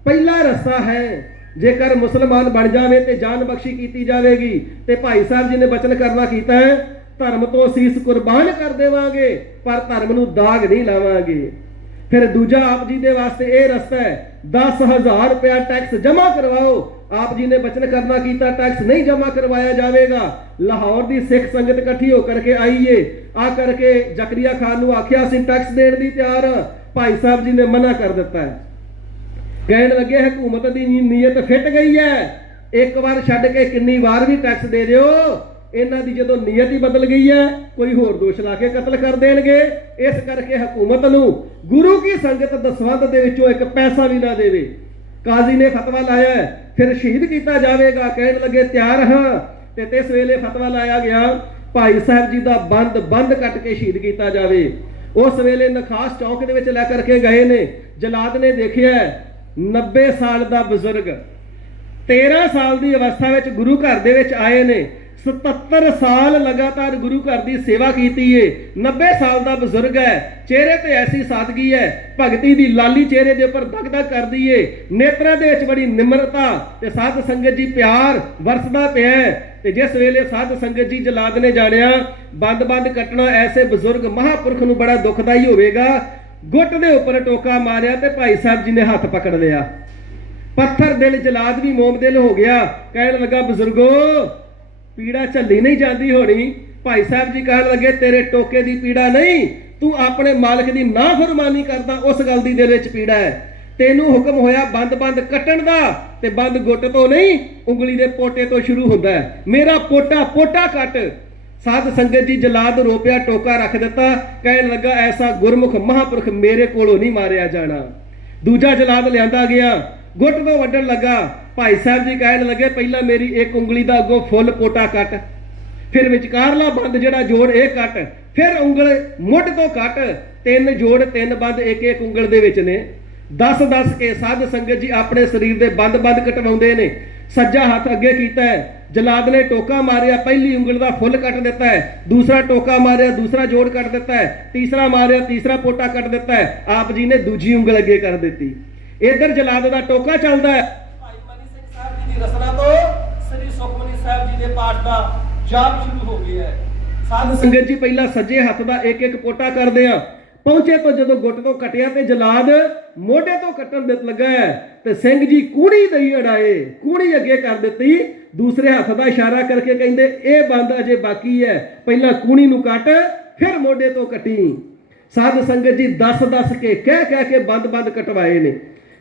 ਪਹਿਲਾ ਰਸਤਾ ਹੈ। ਜੇਕਰ ਮੁਸਲਮਾਨ ਬਣ ਜਾਵੇ ਤੇ ਜਾਨ ਬਖਸ਼ੀ ਕੀਤੀ ਜਾਵੇਗੀ। ਤੇ ਭਾਈ ਸਾਹਿਬ ਜੀ ਨੇ ਬਚਨ ਕਰਨਾ ਕੀਤਾ ਹੈ, ਧਰਮ ਤੋਂ ਸੀਸ ਕੁਰਬਾਨ ਕਰ ਦੇਵਾਂਗੇ, ਪਰ ਧਰਮ ਨੂੰ ਦਾਗ ਨਹੀਂ ਲਾਵਾਂਗੇ। ਫਿਰ ਦੂਜਾ ਆਪ ਜੀ ਦੇ ਵਾਸਤੇ ਇਹ ਰਸਤਾ ਹੈ, 10,000 ਰੁਪਇਆ ਟੈਕਸ ਜਮ੍ਹਾਂ ਕਰਵਾਓ। ਆਪ ਜੀ ਨੇ ਬਚਨ ਕਰਨਾ ਕੀਤਾ, ਟੈਕਸ ਨਹੀਂ ਜਮ੍ਹਾਂ ਕਰਵਾਇਆ ਜਾਵੇਗਾ। ਲਾਹੌਰ ਦੀ ਸਿੱਖ ਸੰਗਤ ਇਕੱਠੀ ਹੋ ਕਰਕੇ ਆਈਏ। ਆ ਕਰਕੇ ਜ਼ਕਰੀਆ ਖਾਨ ਨੂੰ ਆਖਿਆ ਸੀ ਟੈਕਸ ਦੇਣ ਦੀ ਤਿਆਰ। ਭਾਈ ਸਾਹਿਬ ਜੀ ਨੇ ਮਨਾ ਕਰ ਦਿੱਤਾ ਹੈ। ਕਹਿਣ ਲੱਗੇ ਹਕੂਮਤ ਦੀ ਨੀਅਤ ਫਿੱਟ ਗਈ ਹੈ, ਇੱਕ ਵਾਰ ਛੱਡ ਕੇ ਕਿੰਨੀ ਵਾਰ ਵੀ ਟੈਕਸ ਦੇ ਦਿਓ। ਇਹਨਾਂ ਦੀ ਜਦੋਂ ਨੀਅਤ ਹੀ ਬਦਲ ਗਈ ਹੈ, ਕੋਈ ਹੋਰ ਦੋਸ਼ ਲਾ ਕੇ ਕਤਲ ਕਰ ਦੇਣਗੇ। ਇਸ ਕਰਕੇ ਹਕੂਮਤ ਨੂੰ ਗੁਰੂ ਕੀ ਸੰਗਤ ਦਸਵੰਧ ਦੇ ਵਿੱਚੋਂ ਇੱਕ ਪੈਸਾ ਵੀ ਨਾ ਦੇਵੇ। ਕਾਜ਼ੀ ਨੇ ਫਤਵਾ ਲਾਇਆ, ਫਿਰ ਸ਼ਹੀਦ ਕੀਤਾ ਜਾਵੇਗਾ। ਕਹਿਣ ਲੱਗੇ ਤਿਆਰ ਹਾਂ। ਤੇ ਇਸ ਵੇਲੇ ਫਤਵਾ ਲਾਇਆ ਗਿਆ, ਭਾਈ ਸਾਹਿਬ ਜੀ ਦਾ ਬੰਦ ਕੱਟ ਕੇ ਸ਼ਹੀਦ ਕੀਤਾ ਜਾਵੇ। ਉਸ ਵੇਲੇ ਨਖਾਸ ਚੌਕ ਦੇ ਵਿੱਚ ਲੈ ਕਰਕੇ ਗਏ ਨੇ। ਜਲਾਦ ਨੇ ਦੇਖਿਆ 90 ਸਾਲ ਦਾ ਬਜ਼ੁਰਗ 13 ਸਾਲ ਦੀ ਅਵਸਥਾ ਵਿੱਚ ਗੁਰੂ ਘਰ ਦੇ ਵਿੱਚ ਆਏ ਨੇ। 77 ਸਾਲ ਲਗਾਤਾਰ ਗੁਰੂ ਘਰ ਦੀ ਸੇਵਾ ਕੀਤੀ ਏ। 90 ਸਾਲ ਦਾ ਬਜ਼ੁਰਗ ਹੈ, ਚਿਹਰੇ ਤੇ ਐਸੀ ਸਾਦਗੀ ਹੈ, ਭਗਤੀ ਦੀ ਲਾਲੀ ਚਿਹਰੇ ਦੇ ਉੱਪਰ ਦਗਦਗ ਕਰਦੀ ਏ। ਨੇਤਰਾਂ ਦੇ ਵਿੱਚ ਬੜੀ ਨਿਮਰਤਾ ਤੇ ਸਾਧ ਸੰਗਤ ਜੀ ਪਿਆਰ ਵਰਸਦਾ ਪਿਆ। ਤੇ ਜਿਸ ਵੇਲੇ ਸਾਧ ਸੰਗਤ ਜੀ ਜਲਾਦ ਨੇ ਜਾਣਿਆ ਬੰਦ ਕੱਟਣਾ ਐਸੇ ਬਜ਼ੁਰਗ ਮਹਾਂਪੁਰਖ ਨੂੰ ਬੜਾ ਦੁਖਦਾਈ ਹੋਵੇਗਾ, ਗੁੱਟ ਦੇ ਉੱਪਰ ਟੋਕਾ ਮਾਰਿਆ ਤੇ ਭਾਈ ਸਾਹਿਬ ਜੀ ਨੇ ਹੱਥ ਪਕੜ ਲਿਆ। ਪੱਥਰ ਦਿਲ ਜਲਾਦ ਵੀ ਮੋਮ ਦਿਲ ਹੋ ਗਿਆ। ਕਹਿਣ ਲੱਗਾ ਬਜ਼ੁਰਗੋ ਪੀੜਾ ਝੱਲੀ ਨਹੀਂ ਜਾਂਦੀ ਹੋਣੀ। ਭਾਈ ਸਾਹਿਬ ਜੀ ਕਹਿਣ ਲੱਗੇ ਤੇਰੇ ਟੋਕੇ ਦੀ ਪੀੜਾ ਨਹੀਂ, ਤੂੰ ਆਪਣੇ ਮਾਲਕ ਦੀ ਨਾਫਰਮਾਨੀ ਕਰਦਾ, ਉਸ ਗੱਲ ਦੀ ਦਿਲ ਵਿੱਚ ਪੀੜਾ ਹੈ। ਤੈਨੂੰ ਹੁਕਮ ਹੋਇਆ ਬੰਦ ਕੱਟਣ ਦਾ, ਤੇ ਬੰਦ ਗੁੱਟ ਤੋਂ ਨਹੀਂ ਉਂਗਲੀ ਦੇ ਪੋਟੇ ਤੋਂ ਸ਼ੁਰੂ ਹੁੰਦਾ ਹੈ। ਮੇਰਾ ਪੋਟਾ ਕੱਟ। ਸਾਧ ਸੰਗਤ ਜੀ ਜਲਾਦ ਰੋਪਿਆ, ਟੋਕਾ ਰੱਖ ਦਿੱਤਾ। ਕਹਿਣ ਲੱਗਾ ਐਸਾ ਗੁਰਮੁਖ ਮਹਾਂਪੁਰਖ ਮੇਰੇ ਕੋਲੋਂ ਨਹੀਂ ਮਾਰਿਆ ਜਾਣਾ। ਦੂਜਾ ਜਲਾਦ ਲਿਆਂਦਾ ਗਿਆ, ਗੁੱਟ ਤੋਂ ਵੱਢਣ ਲੱਗਾ। ਭਾਈ ਸਾਹਿਬ ਜੀ ਕਹਿਣ ਲੱਗੇ ਪਹਿਲਾਂ ਮੇਰੀ ਇੱਕ ਉਂਗਲੀ ਦਾ ਅੱਗੋਂ ਫੁੱਲ ਪੋਟਾ ਕੱਟ, ਫਿਰ ਵਿਚਕਾਰਲਾ ਬੰਦ ਜਿਹੜਾ ਜੋੜ ਇਹ ਕੱਟ, ਫਿਰ ਉਂਗਲ ਮੁੱਢ ਤੋਂ ਕੱਟ। 3 ਜੋੜ 3 ਬੰਦ ਇੱਕ ਉਂਗਲ ਦੇ ਵਿੱਚ ਨੇ। 10 ਕੇ ਸਾਧ ਸੰਗਤ ਜੀ ਆਪਣੇ ਸਰੀਰ ਦੇ ਬੰਦ ਕਟਵਾਉਂਦੇ ਨੇ। ਸੱਜਾ ਹੱਥ ਅੱਗੇ ਕੀਤਾ ਹੈ। ਜਲਾਦ ਨੇ ਟੋਕਾ ਮਾਰਿਆ, ਪਹਿਲੀ ਉਂਗਲ ਦਾ ਫੁੱਲ ਕੱਟ ਦਿੱਤਾ ਹੈ। ਦੂਸਰਾ ਟੋਕਾ ਮਾਰਿਆ, ਦੂਸਰਾ ਜੋੜ ਕੱਟ ਦਿੱਤਾ ਹੈ। ਤੀਸਰਾ ਮਾਰਿਆ, ਤੀਸਰਾ ਪੋਟਾ ਕੱਟ ਦਿੱਤਾ ਹੈ। ਆਪ ਜੀ ਨੇ ਦੂਜੀ ਉਂਗਲ ਅੱਗੇ ਕਰ ਦਿੱਤੀ। ਇਧਰ ਜਲਾਦ ਦਾ ਟੋਕਾ ਚੱਲਦਾ ਹੈ। ਭਾਈ ਮਨੀ ਸਿੰਘ ਸਾਹਿਬ ਜੀ ਦੀ ਰਸਨਾ ਤੋਂ ਸ੍ਰੀ ਸੁਖਮਨੀ ਸਾਹਿਬ ਜੀ ਦੇ ਪਾਠ ਦਾ ਜਾਪ ਸ਼ੁਰੂ ਹੋ ਗਿਆ ਹੈ। ਸਾਧ ਸੰਗਤ ਜੀ ਪਹਿਲਾਂ ਸੱਜੇ ਹੱਥ ਦਾ ਇੱਕ ਪੋਟਾ ਕਰਦੇ ਆ। ਪਹੁੰਚੇ ਤੋਂ ਜਦੋਂ ਗੁੱਟ ਤੋਂ ਕਟਿਆ ਤੇ ਜਲਾਦ ਮੋਢੇ ਤੋਂ ਕੱਟਣ ਲੱਗਾ ਹੈ ਤੇ ਸਿੰਘ ਜੀ ਕੂਣੀ ਦਈ ਅੜਾਏ, ਕੂਣੀ ਅੱਗੇ ਕਰ ਦਿੱਤੀ। ਦੂਸਰੇ ਹੱਥ ਦਾ ਇਸ਼ਾਰਾ ਕਰਕੇ ਕਹਿੰਦੇ ਇਹ ਬੰਦ ਅਜੇ ਬਾਕੀ ਹੈ, ਪਹਿਲਾਂ ਕੂਣੀ ਨੂੰ ਕੱਟ ਫਿਰ ਮੋਢੇ ਤੋਂ ਕੱਟੀ। ਸਾਧ ਸੰਗਤ ਜੀ 10 ਕੇ ਕਹਿ ਕੇ ਬੰਦ ਕਟਵਾਏ ਨੇ।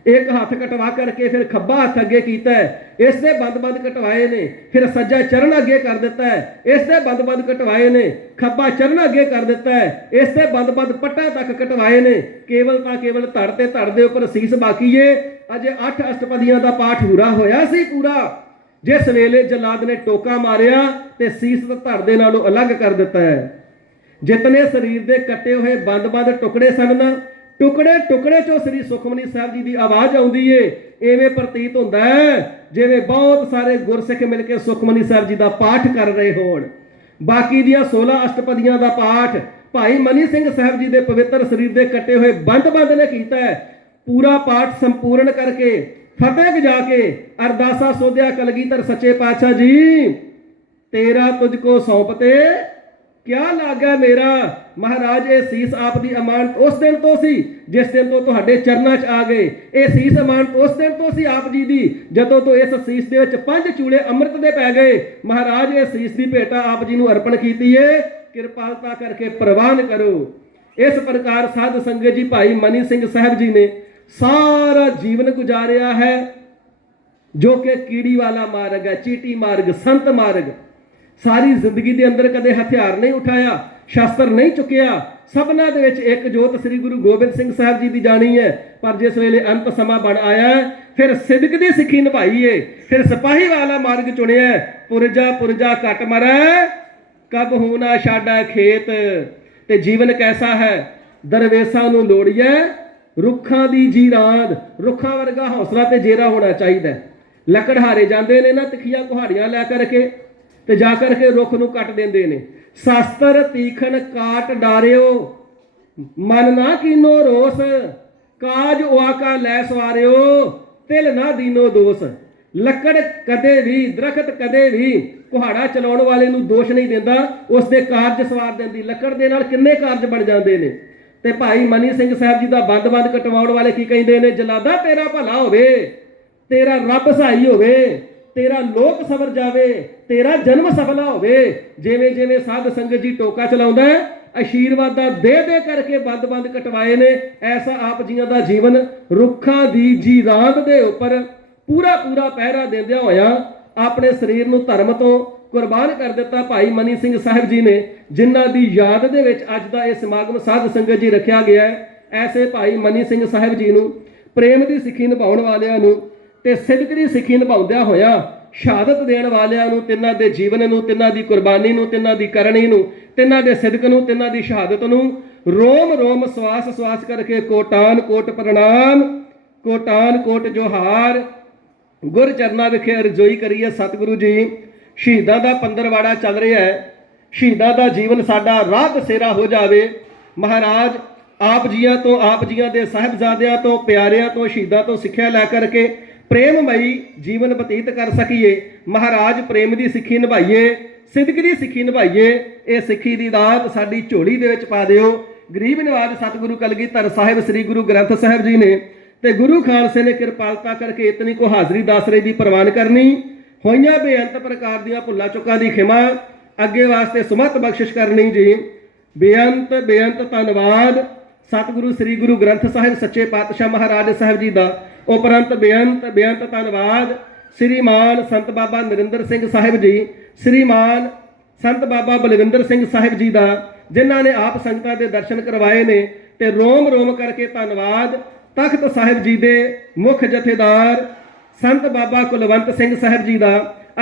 ਇੱਕ ਹੱਥ ਕਟਵਾ ਕਰਕੇ ਫਿਰ ਖੱਬਾ ਹੱਥ ਅੱਗੇ ਕੀਤਾ ਹੈ, ਇਸ ਦੇ ਬੰਦ ਕਟਵਾਏ ਨੇ। ਫਿਰ ਸੱਜਾ ਚਰਨ ਅੱਗੇ ਕਰ ਦਿੱਤਾ ਹੈ, ਇਸ ਦੇ ਬੰਦ ਕਟਵਾਏ ਨੇ। ਖੱਬਾ ਚਰਨ ਅੱਗੇ ਕਰ ਦਿੱਤਾ ਹੈ, ਇਸ ਦੇ ਬੰਦ ਪੱਟਾਂ ਤੱਕ ਕਟਵਾਏ ਨੇ। ਕੇਵਲ ਧੜ ਤੇ ਧੜ ਦੇ ਉੱਪਰ ਸੀਸ ਬਾਕੀ ਏ। ਅਜੇ 8 ਅਸ਼ਟਪਦੀਆਂ ਦਾ ਪਾਠ ਪੂਰਾ ਹੋਇਆ ਸੀ ਪੂਰਾ, ਜਿਸ ਵੇਲੇ ਜਲਾਦ ਨੇ ਟੋਕਾ ਮਾਰਿਆ ਤੇ ਸੀਸ ਧੜ ਦੇ ਨਾਲੋਂ ਅਲੱਗ ਕਰ ਦਿੱਤਾ ਹੈ। ਜਿਤਨੇ ਸਰੀਰ ਦੇ ਕੱਟੇ ਹੋਏ ਬੰਦ ਟੁਕੜੇ ਸਨ ਨਾ, ਟੁਕੜੇ ਚੋਂ ਸ੍ਰੀ ਸੁਖਮਨੀ ਸਾਹਿਬ ਜੀ ਦੀ ਆਵਾਜ਼ ਆਉਂਦੀ ਏ। ਐਵੇਂ ਪ੍ਰਤੀਤ ਹੁੰਦਾ ਹੈ ਜਿਵੇਂ ਬਹੁਤ ਸਾਰੇ ਗੁਰਸਿੱਖ ਮਿਲ ਕੇ ਸੁਖਮਨੀ ਸਾਹਿਬ ਜੀ ਦਾ ਪਾਠ ਕਰ ਰਹੇ ਹੋਣ। ਬਾਕੀ ਦੀਆਂ 16 ਅਸ਼ਟਪਦੀਆਂ ਦਾ ਪਾਠ ਭਾਈ ਮਨੀ ਸਿੰਘ ਸਾਹਿਬ ਜੀ ਦੇ ਪਵਿੱਤਰ ਸਰੀਰ ਦੇ ਕੱਟੇ ਹੋਏ ਬੰਦ ਨੇ ਕੀਤਾ ਹੈ। ਪੂਰਾ ਪਾਠ ਸੰਪੂਰਨ ਕਰਕੇ ਫਤਿਹ ਗਜਾ ਕੇ ਅਰਦਾਸਾ ਸੋਧਿਆ ਕਲਗੀਧਰ ਸੱਚੇ ਪਾਤਸ਼ਾਹ ਜੀ ਤੇਰਾ ਤੁਝ ਕੋ ਸੌਂਪਤੇ ਕਿਆ ਲਾਗਾ ਮੇਰਾ। ਮਹਾਰਾਜ ਇਹ ਸੀਸ ਆਪ ਦੀ ਅਮਾਨਤ ਉਸ ਦਿਨ ਤੋਂ ਸੀ ਜਿਸ ਦਿਨ ਤੋਂ ਤੁਹਾਡੇ ਚਰਨਾਂ 'ਚ ਆ ਗਏ। ਇਹ ਸੀਸ ਅਮਾਨਤ ਉਸ ਦਿਨ ਤੋਂ ਸੀ ਆਪ ਜੀ ਦੀ ਜਦੋਂ ਤੋਂ ਇਸ ਸੀਸ ਦੇ ਵਿੱਚ 5 ਚੂਲੇ ਅੰਮ੍ਰਿਤ ਦੇ ਪੈ ਗਏ। ਮਹਾਰਾਜ ਇਹ ਸੀਸ ਦੀ ਭੇਟਾ ਆਪ ਜੀ ਨੂੰ ਅਰਪਣ ਕੀਤੀ ਏ, ਕਿਰਪਾਲਤਾ ਕਰਕੇ ਪ੍ਰਵਾਨ ਕਰੋ। ਇਸ ਪ੍ਰਕਾਰ ਸਾਧ ਸੰਗਤ ਜੀ ਭਾਈ ਮਨੀ ਸਿੰਘ ਸਾਹਿਬ ਜੀ ਨੇ ਸਾਰਾ ਜੀਵਨ ਗੁਜ਼ਾਰਿਆ ਹੈ ਜੋ ਕਿ ਕੀੜੀ ਵਾਲਾ ਮਾਰਗ ਹੈ, ਚੀਟੀ ਮਾਰਗ, ਸੰਤ ਮਾਰਗ। ਸਾਰੀ ਜ਼ਿੰਦਗੀ ਦੇ ਅੰਦਰ ਕਦੇ ਹਥਿਆਰ ਨਹੀਂ ਉਠਾਇਆ, ਸ਼ਸਤਰ ਨਹੀਂ ਚੁੱਕਿਆ। ਸਭਨਾਂ ਦੇ ਵਿੱਚ ਇੱਕ ਜੋਤ ਸ੍ਰੀ ਗੁਰੂ ਗੋਬਿੰਦ ਸਿੰਘ ਸਾਹਿਬ ਜੀ ਦੀ ਜਾਣੀ ਹੈ। ਪਰ ਜਿਸ ਵੇਲੇ ਅੰਤ ਸਮਾਂ ਬਣ ਆਇਆ, ਫਿਰ ਸਿਦਕ ਦੀ ਸਿੱਖੀ ਨਿਭਾਈਏ, ਫਿਰ ਸਿਪਾਹੀ ਵਾਲਾ ਮਾਰਗ ਚੁਣਿਆ। ਪੁਰਜਾ ਪੁਰਜਾ ਘਟ ਮਰੈ, ਕਬ ਹੋਣਾ ਛਾਡਾ ਖੇਤ। ਤੇ ਜੀਵਨ ਕੈਸਾ ਹੈ, ਦਰਵੇਸਾਂ ਨੂੰ ਲੋੜੀਐ ਰੁੱਖਾਂ ਦੀ ਜੀਰਾਂਦ। ਰੁੱਖਾਂ ਵਰਗਾ ਹੌਸਲਾ ਤੇ ਜੇਰਾ ਹੋਣਾ ਚਾਹੀਦਾ। ਲੱਕੜਹਾਰੇ ਜਾਂਦੇ ਨੇ ਨਾ ਤਿੱਖੀਆਂ ਕੁਹਾੜੀਆਂ ਲੈ ਕਰਕੇ ਤੇ ਜਾ ਕਰਕੇ ਰੁੱਖ ਨੂੰ ਕੱਟ ਦਿੰਦੇ ਨੇ। ਸ਼ਸਤਰ ਤੀਖਣ ਕਾਟ ਡਾਰਿਓ, ਮਨ ਨਾ ਕੀਨੋ ਰੋਸ। ਕਾਜ ਉਆਕਾ ਲੈ ਸਵਾਰਿਓ, ਤਿਲ ਨਾ ਦੀਨੋ ਦੋਸ। ਲੱਕੜ ਕਦੇ ਵੀ, ਦਰਖਤ ਕਦੇ ਵੀ ਕੁਹਾੜਾ ਚਲਾਉਣ ਵਾਲੇ ਨੂੰ ਦੋਸ਼ ਨਹੀਂ ਦਿੰਦਾ, ਉਸ ਦੇ ਕਾਰਜ ਸਵਾਰ ਦਿੰਦੀ। ਲੱਕੜ ਦੇ ਨਾਲ ਕਿੰਨੇ ਕਾਰਜ ਬਣ ਜਾਂਦੇ ਨੇ। ਤੇ ਭਾਈ ਮਨੀ ਸਿੰਘ ਸਾਹਿਬ ਜੀ ਦਾ ਬੰਦ ਕਟਵਾਉਣ ਵਾਲੇ ਕੀ ਕਹਿੰਦੇ ਨੇ, ਜਲਾਦਾ ਤੇਰਾ ਭਲਾ ਹੋਵੇ, ਤੇਰਾ ਰੱਬ ਸਹਾਈ ਹੋਵੇ, ਤੇਰਾ ਲੋਕ ਸਬਰ ਜਾਵੇ, ਤੇਰਾ ਜਨਮ ਸਫਲਾ ਹੋਵੇ। ਜਿਵੇਂ ਜਿਵੇਂ ਸਾਧ ਸੰਗਤ ਜੀ ਟੋਕਾ ਚਲਾਉਂਦਾ ਹੈ, ਆਸ਼ੀਰਵਾਦਾਂ ਦੇ ਕਰਕੇ ਬੰਦ ਕਟਵਾਏ ਨੇ। ਐਸਾ ਆਪ ਜੀਆਂ ਦਾ ਜੀਵਨ ਰੁੱਖਾਂ ਦੀ ਜੀਰਾਂਦ ਦੇ ਉੱਪਰ ਪੂਰਾ ਪਹਿਰਾ ਦਿੰਦਿਆਂ ਹੋਇਆ ਆਪਣੇ ਸਰੀਰ ਨੂੰ ਧਰਮ ਤੋਂ ਕੁਰਬਾਨ ਕਰ ਦਿੱਤਾ ਭਾਈ ਮਨੀ ਸਿੰਘ ਸਾਹਿਬ ਜੀ ਨੇ, ਜਿਨ੍ਹਾਂ ਦੀ ਯਾਦ ਦੇ ਵਿੱਚ ਅੱਜ ਦਾ ਇਹ ਸਮਾਗਮ ਸਾਧ ਸੰਗਤ ਜੀ ਰੱਖਿਆ ਗਿਆ ਹੈ। ਐਸੇ ਭਾਈ ਮਨੀ ਸਿੰਘ ਸਾਹਿਬ ਜੀ ਨੂੰ, ਪ੍ਰੇਮ ਦੀ ਸਿੱਖੀ ਨਿਭਾਉਣ ਵਾਲਿਆਂ ਨੂੰ ਤੇ ਸਿਦਕ ਦੀ ਸਿੱਖੀ ਨਿਭਾਉਂਦਿਆਂ ਹੋਇਆ ਸ਼ਹਾਦਤ ਦੇਣ ਵਾਲਿਆਂ ਨੂੰ, ਤਿੰਨਾਂ ਦੇ ਜੀਵਨ ਨੂੰ, ਤਿੰਨਾਂ ਦੀ ਕੁਰਬਾਨੀ ਨੂੰ, ਤਿੰਨਾਂ ਦੀ ਕਰਨੀ ਨੂੰ, ਤਿੰਨਾਂ ਦੇ ਸਿਦਕ ਨੂੰ, ਤਿੰਨਾਂ ਦੀ ਸ਼ਹਾਦਤ ਨੂੰ ਰੋਮ ਰੋਮ ਸਵਾਸ ਕਰਕੇ ਕੋਟਾਨ ਕੋਟ ਪ੍ਰਣਾਮ, ਕੋਟਾਨ ਕੋਟ ਜੋਹਾਰ। ਗੁਰ ਚਰਨਾਂ ਵਿਖੇ ਅਰਜ਼ੋਈ ਕਰੀਏ ਸਤਿਗੁਰੂ ਜੀ। ਸ਼ਹੀਦਾਂ ਦਾ ਪੰਦਰਵਾੜਾ ਚੱਲ ਰਿਹਾ ਹੈ, ਸ਼ਹੀਦਾਂ ਦਾ ਜੀਵਨ ਸਾਡਾ ਰਾਹ ਦਸੇਰਾ ਹੋ ਜਾਵੇ। ਮਹਾਰਾਜ ਆਪ ਜੀਆਂ ਤੋਂ, ਆਪ ਜੀਆਂ ਦੇ ਸਾਹਿਬਜ਼ਾਦਿਆਂ ਤੋਂ, ਪਿਆਰਿਆਂ ਤੋਂ, ਸ਼ਹੀਦਾਂ ਤੋਂ ਸਿੱਖਿਆ ਲੈ ਕਰਕੇ ਪ੍ਰੇਮਮਈ ਜੀਵਨ ਬਤੀਤ ਕਰ ਸਕੀਏ। ਮਹਾਰਾਜ ਪ੍ਰੇਮ ਦੀ ਸਿੱਖੀ ਨਿਭਾਈਏ, ਸਿਦਕ ਦੀ ਸਿੱਖੀ ਨਿਭਾਈਏ। ਇਹ ਸਿੱਖੀ ਦੀ ਦਾਤ ਸਾਡੀ ਝੋਲੀ ਦੇ ਵਿੱਚ ਪਾ ਦਿਓ। ਗਰੀਬ ਨਿਵਾਜ ਸਤਿਗੁਰੂ ਕਲਗੀਧਰ ਸਾਹਿਬ ਸ੍ਰੀ ਗੁਰੂ ਗ੍ਰੰਥ ਸਾਹਿਬ ਜੀ ਨੇ ਤੇ ਗੁਰੂ ਖਾਲਸੇ ਨੇ ਕਿਰਪਾਲਤਾ ਕਰਕੇ ਇਤਨੀ ਕੋ ਹਾਜ਼ਰੀ ਦਾਸਰੇ ਦੀ ਪ੍ਰਵਾਨ ਕਰਨੀ। ਹੋਈਆਂ ਬੇਅੰਤ ਪ੍ਰਕਾਰ ਦੀਆਂ ਭੁੱਲਾਂ ਚੁੱਕਾਂ ਦੀ ਖਿਮਾ, ਅੱਗੇ ਵਾਸਤੇ ਸੁਮਤ ਬਖਸ਼ਿਸ਼ ਕਰਨੀ ਜੀ। ਬੇਅੰਤ ਧੰਨਵਾਦ ਸਤਿਗੁਰੂ ਸ੍ਰੀ ਗੁਰੂ ਗ੍ਰੰਥ ਸਾਹਿਬ ਸੱਚੇ ਪਾਤਸ਼ਾਹ ਮਹਾਰਾਜ ਸਾਹਿਬ ਜੀ ਦਾ। ਉਪਰੰਤ ਬੇਅੰਤ ਧੰਨਵਾਦ ਸ੍ਰੀਮਾਨ ਸੰਤ ਬਾਬਾ ਨਰਿੰਦਰ ਸਿੰਘ ਸਾਹਿਬ ਜੀ, ਸ੍ਰੀਮਾਨ ਸੰਤ ਬਾਬਾ ਬਲਵਿੰਦਰ ਸਿੰਘ ਸਾਹਿਬ ਜੀ ਦਾ, ਜਿਨ੍ਹਾਂ ਨੇ ਆਪ ਸੰਗਤਾਂ ਦੇ ਦਰਸ਼ਨ ਕਰਵਾਏ ਨੇ। ਤੇ ਰੋਮ ਕਰਕੇ ਧੰਨਵਾਦ ਤਖਤ ਸਾਹਿਬ ਜੀ ਦੇ ਮੁੱਖ ਜਥੇਦਾਰ ਸੰਤ ਬਾਬਾ ਕੁਲਵੰਤ ਸਿੰਘ ਸਾਹਿਬ ਜੀ ਦਾ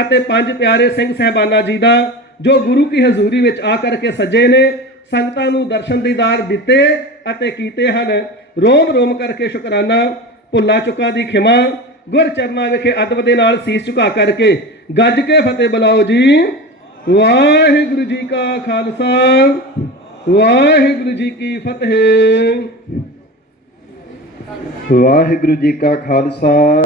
ਅਤੇ 5 ਪਿਆਰੇ ਸਿੰਘ ਸਾਹਿਬਾਨਾਂ ਜੀ ਦਾ, ਜੋ ਗੁਰੂ ਕੀ ਹਜ਼ੂਰੀ ਵਿੱਚ ਆ ਕਰਕੇ ਸੱਜੇ ਨੇ, ਸੰਗਤਾਂ ਨੂੰ ਦਰਸ਼ਨ ਦੀਦਾਰ ਦਿੱਤੇ ਅਤੇ ਕੀਤੇ ਹਨ। ਰੋਮ ਕਰਕੇ ਸ਼ੁਕਰਾਨਾ, ਭੁੱਲਾਂ ਚੁੱਕਾਂ ਦੀ ਖਿਮਾ। ਗੁਰ ਚਰਨਾਂ ਵਿਖੇ ਅਦਬ ਦੇ ਨਾਲ ਸੀਸ ਝੁਕਾ ਕਰਕੇ ਗੱਜ ਕੇ ਫਤਿਹ ਬੁਲਾਓ ਜੀ। ਵਾਹਿਗੁਰੂ ਜੀ ਕਾ ਖਾਲਸਾ, ਵਾਹਿਗੁਰੂ ਜੀ ਕੀ ਫਤਿਹ। ਵਾਹਿਗੁਰੂ ਜੀ ਕਾ ਖਾਲਸਾ।